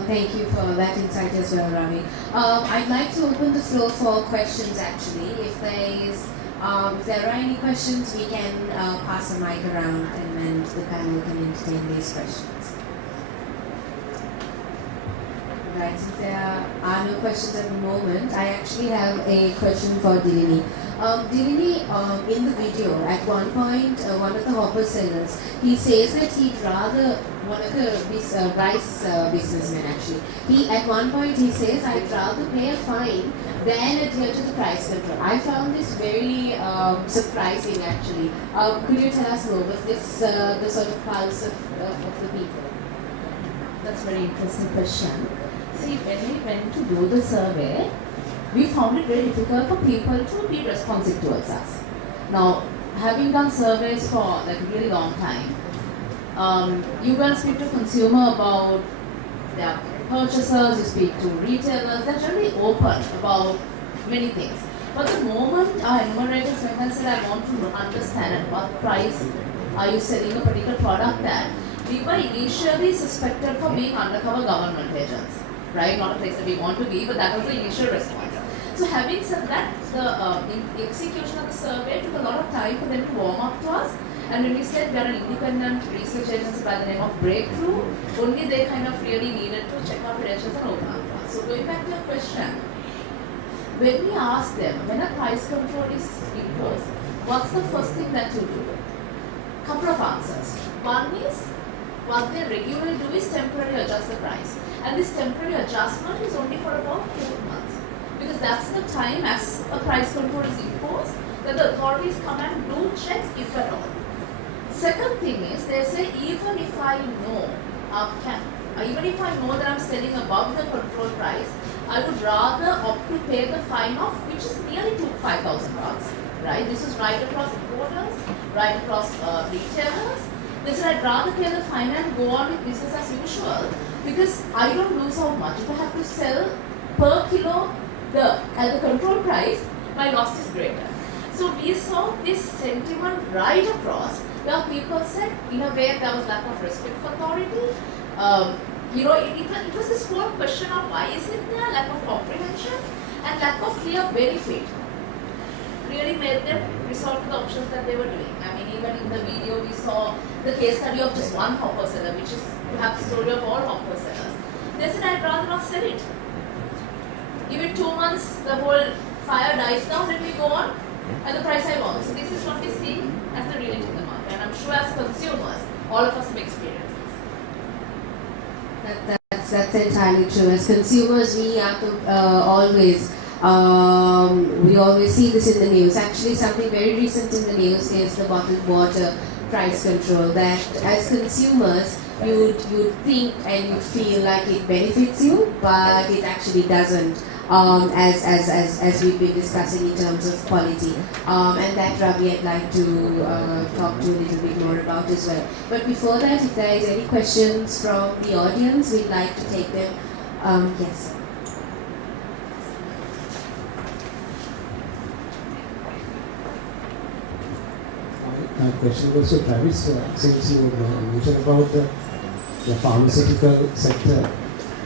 Thank you for that insight as well, Ravi. I'd like to open the floor for questions actually. If there are any questions, we can pass the mic around and then the panel can entertain these questions. Right, if there are no questions at the moment, I actually have a question for Dilini. Dilini, in the video, at one point, one of the hopper sellers, he says that he'd rather, one of the rice businessmen actually, at one point he says, I'd rather pay a fine than adhere to the price control. I found this very surprising actually. Could you tell us more? Was this the sort of pulse of the people? That's a very interesting question. See, when we went to do the survey, we found it very difficult for people to be responsive towards us. Now, having done surveys for like a really long time, you go and speak to consumer about their purchasers, you speak to retailers, they're generally open about many things. But the moment our enumerators went and said, I want to understand at what price are you selling a particular product at, we were initially suspected for being undercover government agents. Right? Not a place that we want to be, but that was the initial response. So having said that, the execution of the survey took a lot of time for them to warm up to us. And when we said we are an independent research agency by the name of Breakthrough, only they kind of really needed to check our credentials and open up to us. So going back to your question, when we ask them, when a price control is imposed, what's the first thing that you do? Couple of answers. One is, what they regularly do is temporarily adjust the price. And this temporary adjustment is only for about 4 months. Because that's the time as a price control is imposed that the authorities come and do checks if at all. Second thing is, they say even if I know that I'm selling above the control price, I would rather opt to pay the fine of, which is nearly $5,000. Right? This is right across importers, right across retailers. They said I'd rather pay the fine and go on with business as usual because I don't lose out much. If I have to sell per kilo at the control price, my loss is greater. So we saw this sentiment right across where people said in a way there was lack of respect for authority. It was this whole question of why is it there, lack of comprehension and lack of clear benefit really made them resort to the options that they were doing. I mean, even in the video we saw the case study of just one hopper seller, which is perhaps the story of all hopper sellers. They said, I'd rather not sell it. Give it 2 months, the whole fire dies down, let me go on at the price I want. So this is what we see as the reality in the market. And I'm sure as consumers, all of us have experienced this. That's entirely true. As consumers, we have to always we always see this in the news. Actually, something very recent in the news is the bottled water price control. That as consumers, you'd think and you feel like it benefits you, but it actually doesn't. As we've been discussing in terms of quality, and that Ravi I'd like to talk to a little bit more about as well. But before that, if there is any questions from the audience, we'd like to take them. Yes. My question was to Travis, since you mentioned about the pharmaceutical sector.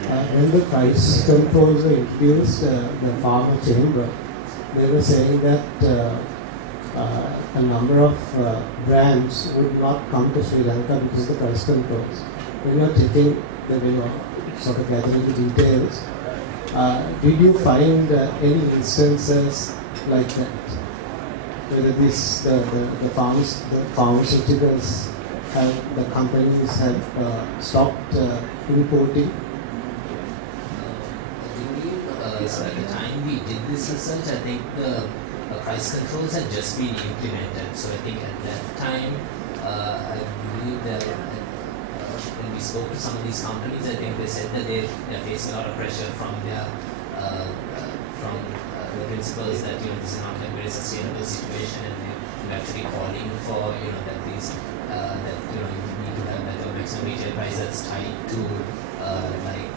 When the price controls were introduced, the pharma chamber, they were saying that a number of brands would not come to Sri Lanka because of the price controls. We're not taking the, sort of gathering the details. Did you find any instances like that? Whether the pharmaceuticals have, the companies have stopped importing? So at the time we did this research, I think the price controls had just been implemented. So I think at that time, I believe that when we spoke to some of these companies, I think they said that they're facing a lot of pressure from their the principles that this is not a very sustainable situation, and they're actually calling for that these that you need to have like a maximum retail price that's tied to like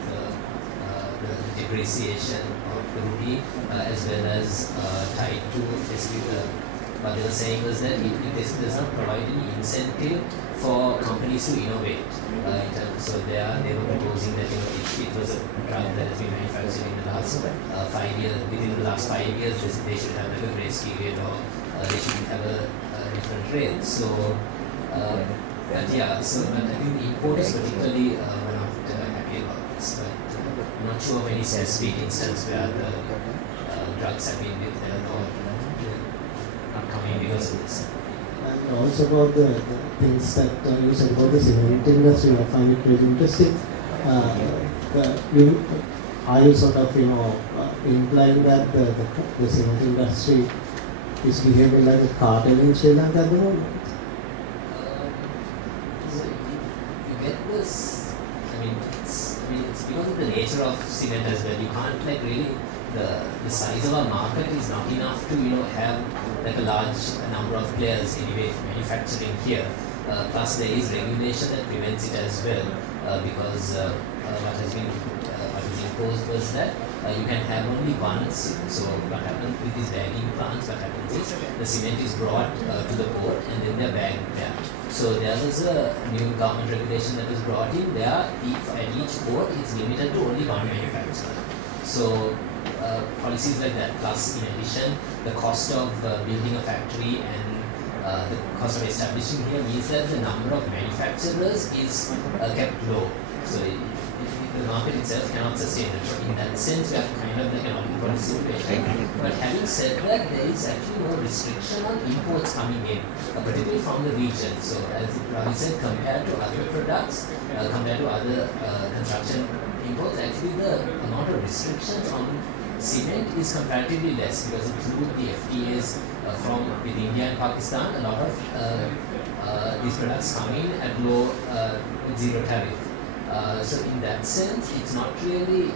the depreciation of the rupee, as well as tied to basically what they were saying was that it does not provide any incentive for companies to innovate. So they were proposing that if it was a drug that has been manufactured in the last 5 years, within the last 5 years, they should have like a grace period, or they should have a different rate. So, but I think the importers particularly were not happy about this. But I'm not sure of any specific instance where the drugs have been withheld or not coming because of this. And also about the things that you said about the cement industry, I find it really interesting. Are you sort of implying that the cement industry is behaving like a cartel in Sri Lanka at the moment? So you get this. It's because of the nature of cement as well. You can't like really. The size of our market is not enough to have like a large number of players anyway manufacturing here. Plus there is regulation that prevents it as well, because what is imposed was that you can have only one. So what happens with these bagging plants? What happens is the cement is brought to the port and then they're bagged there. So there was a new government regulation that was brought in there. At each port it's limited to only one manufacturer. So policies like that, plus in addition the cost of building a factory and the cost of establishing here means that the number of manufacturers is kept low. So the market itself cannot sustain it. So in that sense we have kind of like an oligopoly situation. But having said that, there is actually no restriction on imports coming in, particularly from the region. So as Ravi said, compared to other products, compared to other construction imports, actually the amount of restrictions on cement is comparatively less, because through the FTAs with India and Pakistan, a lot of these products come in at low zero tariff. So in that sense, it's not really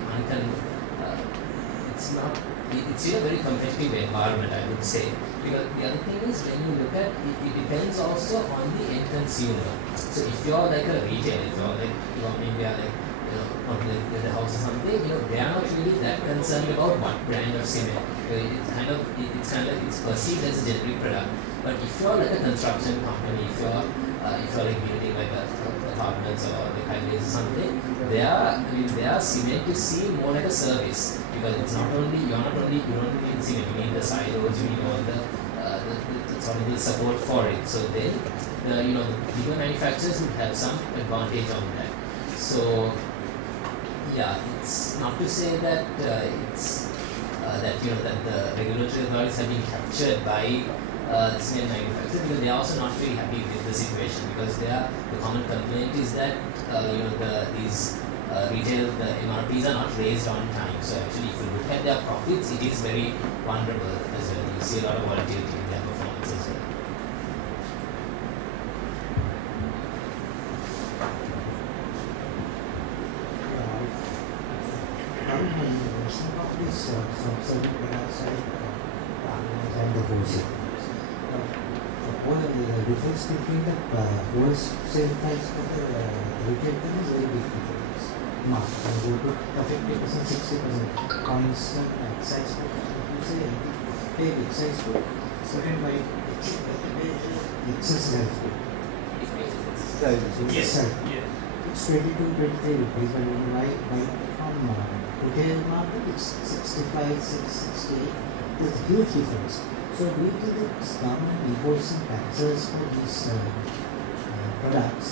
it's in a very competitive environment, I would say. Because the other thing is, when you look at it depends also on the end consumer. So if you're like a retailer, if you're like maybe like on the house or something, they are not really that concerned about what brand of cement. It's perceived as a generic product. But if you're like a construction company, if you're like building like apartments or like highways or something, their cement is seen more like a service, because it's not only you don't only need cement, you need the silos, you need all the sort of the support for it. So then the bigger manufacturers would have some advantage on that. So it's not to say that it's that the regulatory authorities have been captured by the cement manufacturers, because they are also not very happy with the situation, because the common complaint is that these the MRPs are not raised on time. So actually, if you look at their profits, it is very vulnerable as well. You see a lot of volatility in their performance as well. What are the difference between the wholesale price for the retail price is very big difference. Go to 50%, 60%. Constant excise for you say pay excise for certain by excess health food. Yes. It's 22, 23 rupees, but when you buy from retail market, it's 65, 68. There's a huge difference. So do you think that this government imposing taxes for these products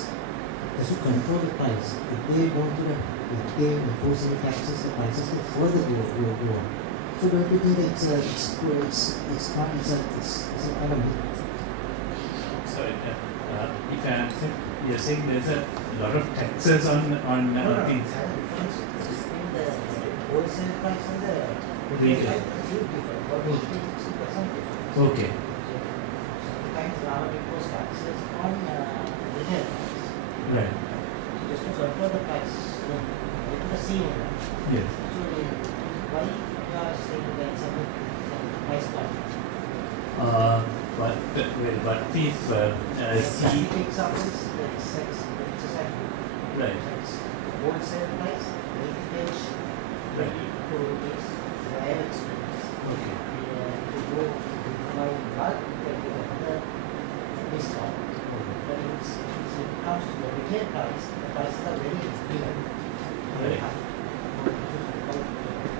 has to control the price? If they don't do that, if they impose any taxes, the prices will further go up. So don't you think that it's not it's a kind of Sorry, if I understand, you're saying there's a lot of taxes on things. In the wholesale price and the Retail. price is huge difference, about 50-60%. Okay. Sometimes government impose taxes on retail price. Right. Just to control the price, they put a C on that. Yes. So why you are saying that something price cut? But if see, Classic examples, the exercise. right. Wholesale price, retail, Right. 22 rupees, where expense. Okay. If you go to buy in bulk, you can get another discount. But when it comes to the retail price, the prices are very even. Very Right. high.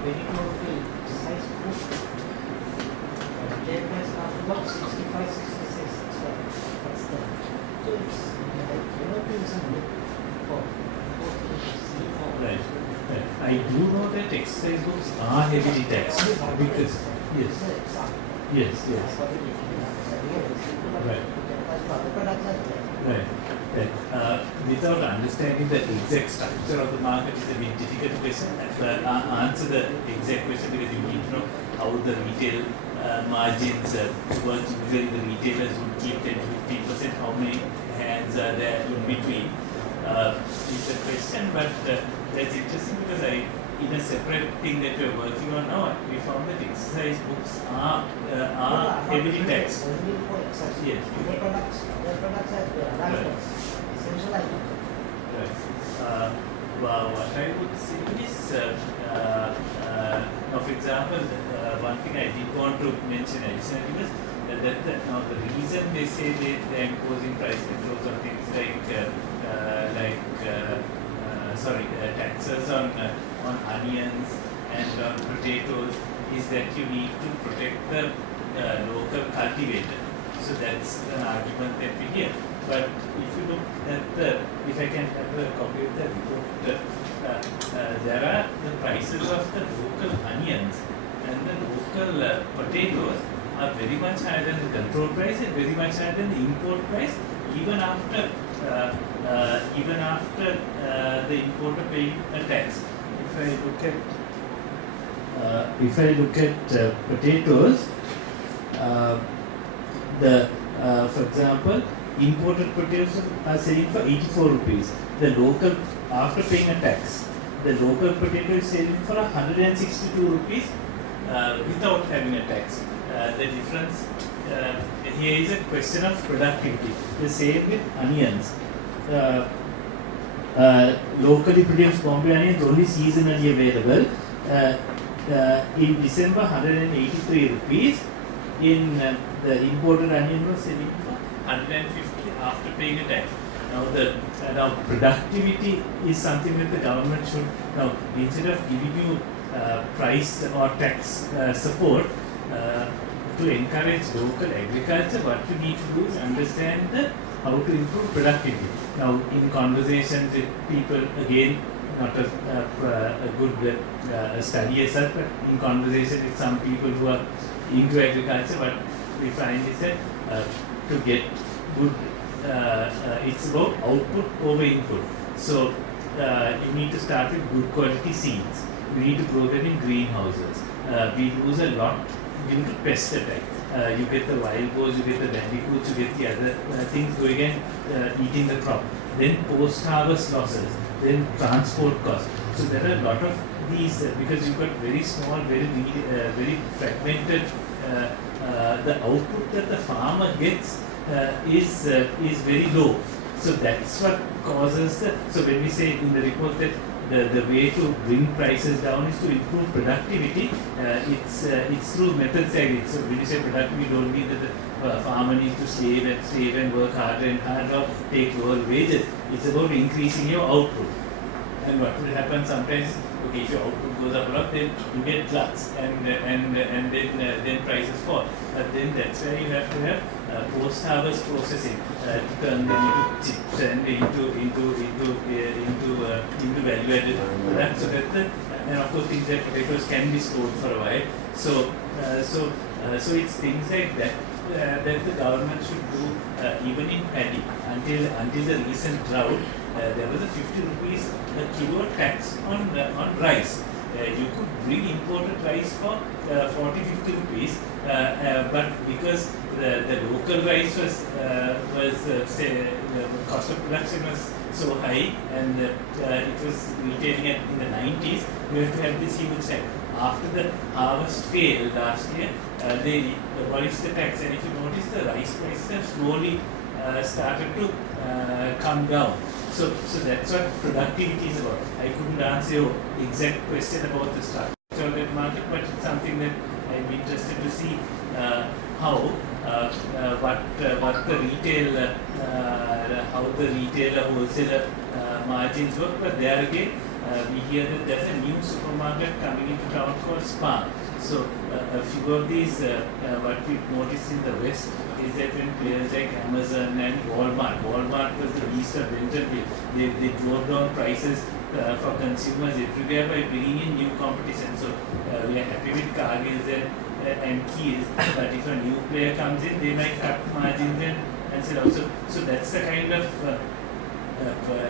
22 rupees size book. Retail price comes to about 65, 66. That's the. So it's there is some need for Right. Right. I do know that exercise books are heavily taxed because yes, yes, yes. Right. Right. Right. Without understanding the exact structure of the market is a bit difficult question. Answer the exact question because you need to know how the retail margins work. Usually the retailers would keep 10 to 15%. How many hands are there in between? Is a question, but that's interesting because in a separate thing that we're working on now, we found that exercise books are heavily taxed. Only for exercise. Yes. Other products have Right. essential items. Right. Well, what I would say is, for example, one thing I did want to mention additionally was that now the reason they say they're imposing price controls on things taxes on onions and on potatoes is that you need to protect the local cultivator. So that's an argument that we hear. But if you look at if I can have a copy of the report, there are the prices of the local onions and the local potatoes are very much higher than the control price and very much higher than the import price, even after the importer paying a tax. If I look at potatoes, for example, imported potatoes are selling for 84 rupees. The local, after paying a tax, the local potato is selling for 162 rupees without having a tax. The difference here is a question of productivity. The same with onions. Locally produced Bombay onions only seasonally available. In December, 183 rupees. In the imported onion was selling for 150 after paying a tax. Now productivity is something that the government should now, instead of giving you price or tax support to encourage local agriculture, what you need to do is understand how to improve productivity. Now, in conversations with people, again, not a good study as such, but in conversation with some people who are into agriculture, what we find is that to get good, it's about output over input. So you need to start with good quality seeds. You need to grow them in greenhouses. We lose a lot due to pest attack. You get the wild boars, you get the bandicoots, you get the other things going and eating the crop. Then post-harvest losses, then transport costs. So there are a lot of these because you've got very small, very fragmented. The output that the farmer gets is very low. So that's what causes the. So when we say in the report that the way to bring prices down is to improve productivity, it's through methods like this. So when you say productivity, you don't mean that the farmer needs to slave and work harder and harder or take lower wages. It's about increasing your output. And what will happen sometimes, okay, if your output goes up a lot, then you get gluts, and then prices fall. But then that's where you have to have post-harvest processing to turn them into chips and into value-added products. So that and of course things like potatoes can be stored for a while. So it's things like that that the government should do even in paddy. Until the recent drought, there was a 50 rupees a kilo tax on rice. You could bring imported rice for 40-50 rupees, but because the local rice was say the cost of production was so high, and it was retailing in the 90s, you have to have this huge tax. After the harvest failed last year, they abolished the tax, and if you notice, the rice prices have slowly started to come down. So that's what productivity is about. I couldn't answer your exact question about the structure of that market, but it's something that I'd be interested to see what the retail, how the retailer wholesaler margins work. But there again, we hear that there's a new supermarket coming into town called Spa. So a few of these, what we've noticed in the West is that when players like Amazon and Walmart was the least of venture, they drove down prices for consumers everywhere by bringing in new competition. So we are happy with Cargills and Keys, but if a new player comes in, they might cut margins and sell out. So that's the kind of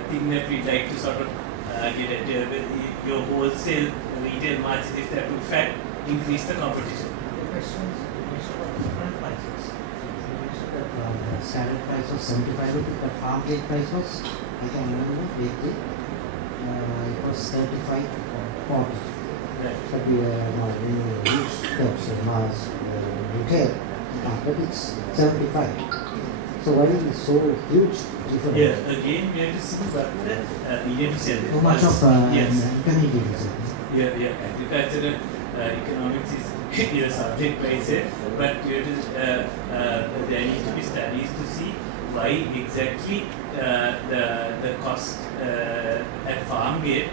thing that we'd like to sort of get at. Your wholesale retail margins, if they're too fat, increase the competition. The question is, you mentioned about different prices. You mentioned that the standard price was 75 rupees, but farm gate price was, I can remember, vaguely, it was 35 or 40. Right. But we are in huge terms, mass retail market, it's 75. So why is it so huge difference? Yeah, again, we have to see what the medium sell. Too much of yes. intermediaries. Yeah. Agricultural economics is a subject by itself, but you have to, there needs to be studies to see why exactly the cost at farm gate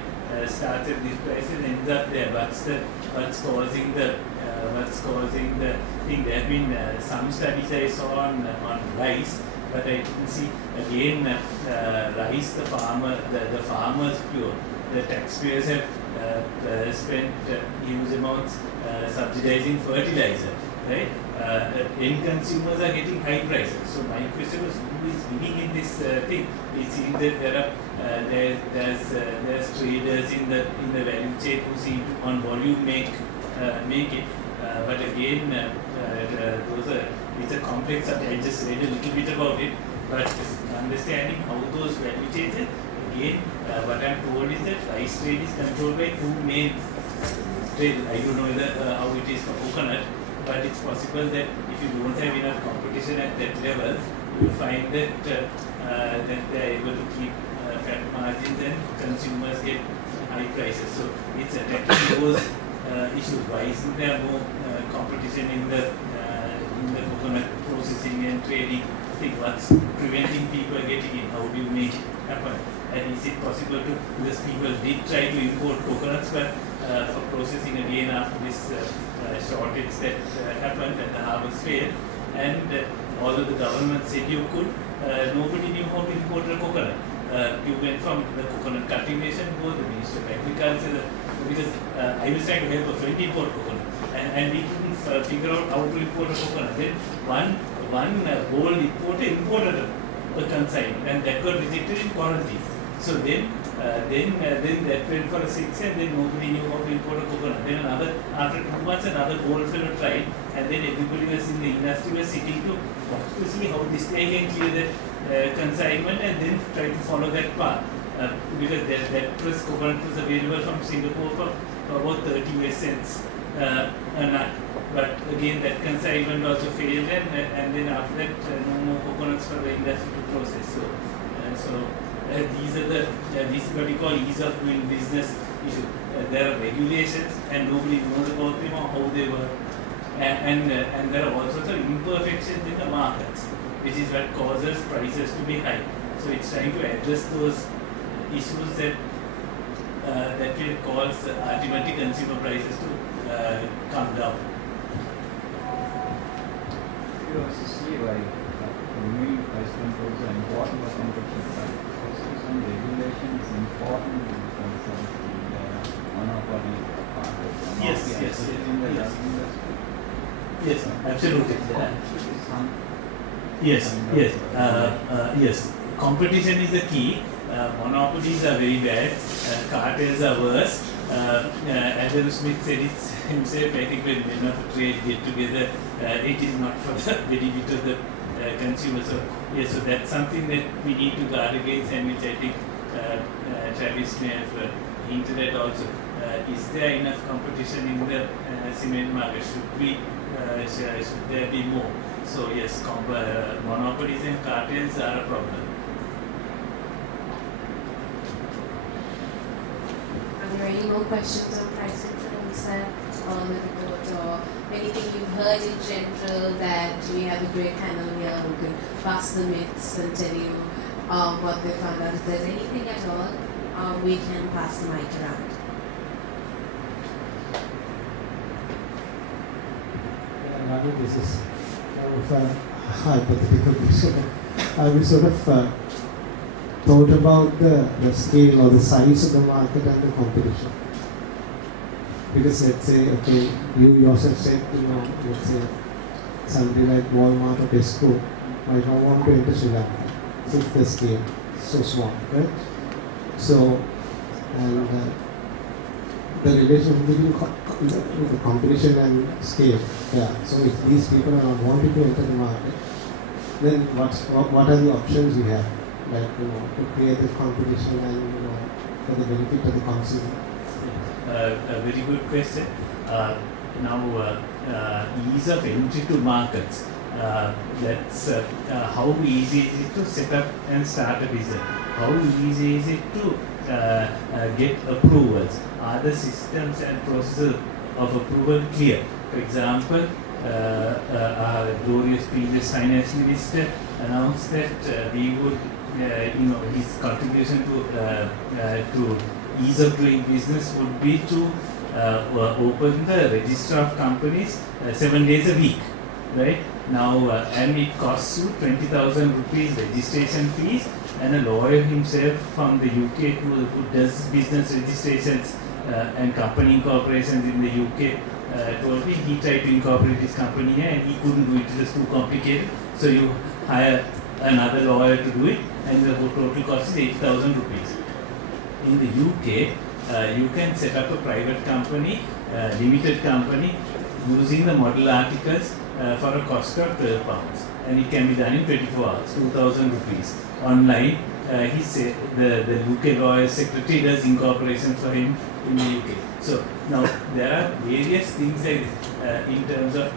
starts at these prices, ends up there. What's causing the thing? There have been some studies I saw on rice, but I didn't see again rice. The farmers pure. The taxpayers have spent huge amounts subsidizing fertilizer, right? End consumers are getting high prices. So my question was, who is winning in this thing? It seems that there's traders in the value chain who seem to on volume make it. But again, it's a complex subject. I just read a little bit about it, but understanding how those value chains. Again, what I'm told is that rice trade is controlled by two main trade. I don't know how it is for coconut, but it's possible that if you don't have enough competition at that level, you find that they are able to keep fat margins and consumers get high prices. So it's attacking those issues. Why isn't there more competition in the coconut processing and trading thing? What's preventing people getting in? How do you make it happen? And is it possible to, because people did try to import coconuts, but for processing again after this shortage that happened and the harvest failed, and although the government said you could, nobody knew how to import a coconut. You went from the coconut cultivation to the Ministry of Agriculture, because I was trying to help a friend import coconut, and we couldn't figure out how to import a coconut. Then one bold importer imported a consignment, and that got rejected in quarantine. So then that went for a 6, and then nobody knew how to import a coconut. Then after 2 months, another bold fellow tried, and then everybody was in the industry was sitting to watch to see how this guy can clear that consignment, and then try to follow that path. Because that coconut was available from Singapore for about 30 US cents a nut. But again, that consignment also failed, and then after that, no more coconuts for the industry to process. So these are this is what we call ease of doing business issue. There are regulations, and nobody knows about them or how they work, and there are all sorts of imperfections in the markets, which is what causes prices to be high. So it's trying to address those issues that that will cause ultimately consumer prices to come down. You also see why removing price controls are important for competition side. Also, some regulation is important in terms of the monopoly markets. Yes. In the drug industry. Yes, absolutely. Some Yes. Competition is the key. Monopolies are very bad. Cartels are worse. Adam Smith said it himself. I think when men of trade get together, it is not for the benefit of the consumer. So yes, so that's something that we need to guard against, and which I think Travis may have hinted at also. Is there enough competition in the cement market? Should there be more? So yes, monopolies and cartels are a problem. Are there any more questions on price controls on the report, or anything you've heard in general that we have a great panel here who can bust the myths and tell you what they found out? If there's anything at all, we can pass the mic around. Ravi, this is kind of a hypothetical question. We sort of thought about the scale or the size of the market and the competition. Because let's say, okay, you yourself said, let's say somebody like Walmart or Tesco might not want to enter Sri Lanka since the scale is so small, right? So, and the relation between the competition and scale. Yeah. So if these people are not wanting to enter the market, then what are the options you have? Like, to create the competition and, for the benefit of the consumer. A very good question. Now, ease of entry to markets. That's how easy is it to set up and start a business? How easy is it to get approvals? Are the systems and processes of approval clear? For example, our glorious previous finance minister announced that we would, his contribution to ease of doing business would be to open the register of companies 7 days a week, right? Now, and it costs you 20,000 rupees registration fees, and a lawyer himself from the UK who does business registrations and company incorporations in the UK told me he tried to incorporate his company here and he couldn't do it, it was too complicated. So you hire another lawyer to do it, and the total cost is 80,000 rupees. In the UK, you can set up a private company, limited company, using the model articles for a cost of £12, and it can be done in 24 hours, 2,000 rupees. Online, he said the UK lawyer secretary does incorporation for him in the UK. So now there are various things like this, in terms of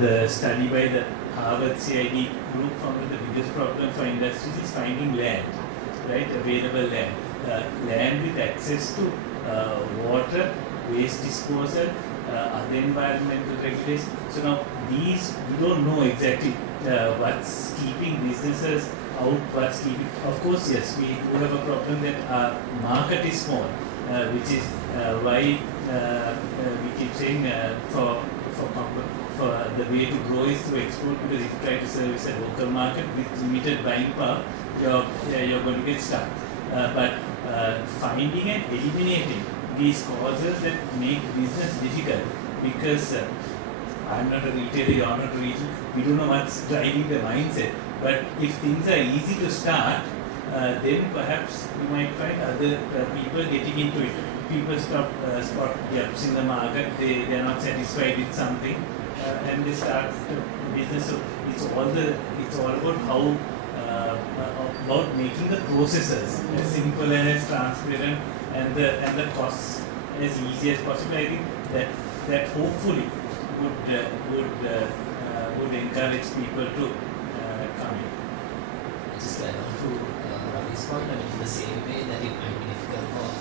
the study by the Harvard CID group found that the biggest problem for industries is finding land, right? Available land. Land with access to water, waste disposal, other environmental regulations. So now these, we don't know exactly what's keeping businesses out, what's keeping. Of course, yes, we do have a problem that our market is small, which is why we keep saying for the way to grow is to export, because if you try to service a local market with limited buying power, you're going to get stuck. But finding and eliminating these causes that make business difficult, because I'm not a retailer, you're not a retailer, we don't know what's driving the mindset. But if things are easy to start, then perhaps you might find other people getting into it. People spot gaps in the market, they are not satisfied with something, and they start business. So it's all about how about making the processes as simple and as transparent and the costs as easy as possible. I think that hopefully would encourage people to come in. Just to add on to Ravi's point, I mean, in the same way that it might be difficult for a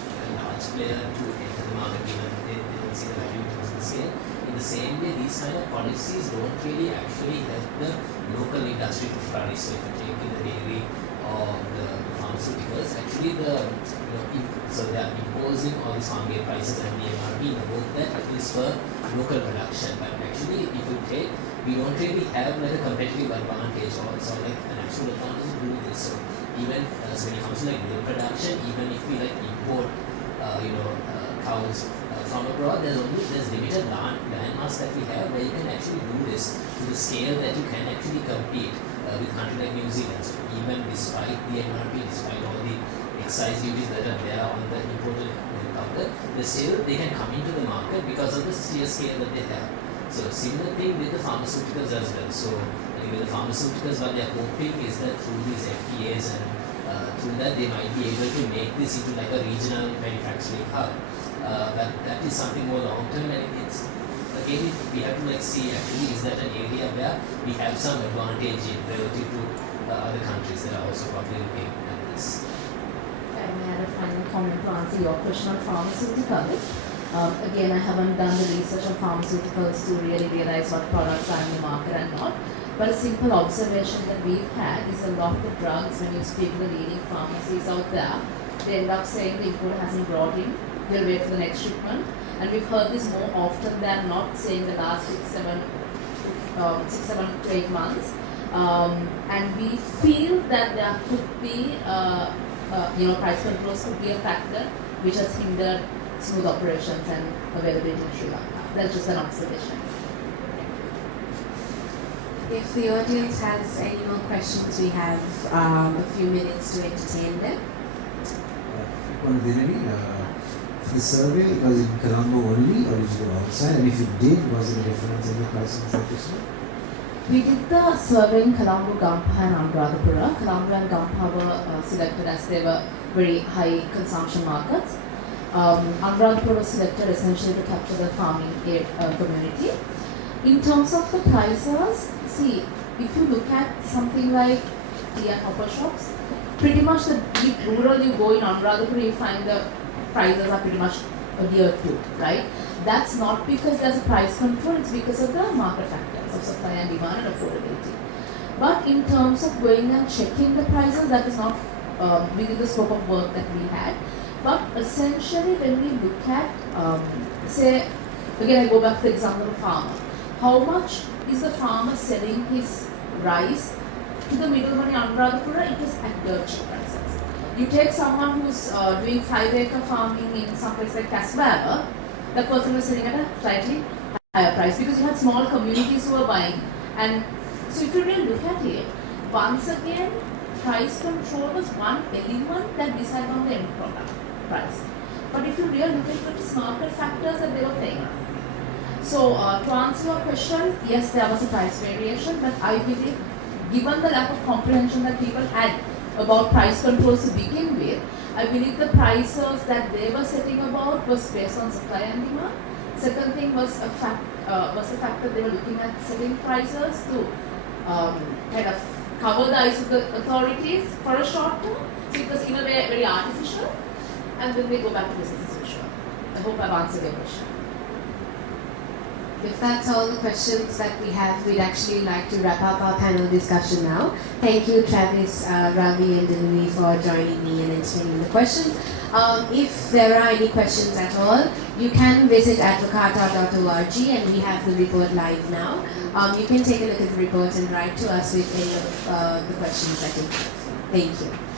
large player to enter the market given they don't see the value in terms of the scale. In the same way, these kind of policies don't really actually help the local industry to flourish. So if you take in the dairy or the pharmaceuticals, actually so they are imposing all these farm gate prices and the MRP in the hope that it is for local production. But actually, if you take, we don't really have like a competitive advantage or like an actual advantage to do this. So even so when it comes to like milk production, even if we like import cows from abroad, there's limited land mass that we have where you can actually do this to the scale that you can actually compete with countries like New Zealand. So even despite the MRP, despite all the excise duties that are there on the imported milk powder, they can come into the market because of the sheer scale that they have. So similar thing with the pharmaceuticals as well. So I think with the pharmaceuticals, what they are hoping is that through these FTAs and through that they might be able to make this into like a regional manufacturing hub. But that is something more long term, and it's again we have to like see actually is that an area where we have some advantage in relative to other countries that are also probably looking at this. I had a final comment to answer your question on pharmaceuticals. Again, I haven't done the research on pharmaceuticals to really realize what products are in the market and not. But a simple observation that we've had is a lot of the drugs, when you speak to the leading pharmacies out there, they end up saying the importer hasn't brought in, they'll wait for the next shipment. And we've heard this more often than not, saying the last 6, 7 to 8 months. And we feel that there could be, price controls could be a factor which has hindered smooth operations and availability in Sri Lanka. That's just an observation. If the audience has any more questions, we have a few minutes to entertain them. Dilini, the survey was in Colombo only, or did you go outside? And if it did, was there a difference in the prices that you saw? We did the survey in Colombo, Gampha and Anuradhapura. Colombo and Gampha were selected as they were very high consumption markets. Anuradhapura was selected essentially to capture the farming community. In terms of the prices, see, if you look at something like tea and hopper shops, pretty much the deep rural you go in Anuradhapura, you find the prices are pretty much adhered to, right? That's not because there's a price control, it's because of the market factors of supply and demand and affordability. But in terms of going and checking the prices, that is not within the scope of work that we had. But essentially, when we look at, say, again I go back to the example of a farmer. How much is the farmer selling his rice to the middleman in Anuradhapura? It is at dirt cheap prices. You take someone who's doing 5-acre farming in some place like Casbaba, the person was selling at a slightly higher price because you had small communities who were buying. And so if you really look at it, once again, price control was one element that decided on the end product price. But if you really look at it, it's market factors that they were playing around. So to answer your question, yes, there was a price variation, but I believe given the lack of comprehension that people had about price controls to begin with, I believe the prices that they were setting about was based on supply and demand. Second thing was the fact that they were looking at setting prices to kind of cover the eyes of the authorities for a short term. So it was in a way very artificial, and then they go back to business as usual. I hope I've answered your question. If that's all the questions that we have, we'd actually like to wrap up our panel discussion now. Thank you, Travis, Ravi and Dilini for joining me and entertaining the questions. If there are any questions at all, you can visit advocata.org and we have the report live now. You can take a look at the report and write to us with any of the questions that you have. Thank you.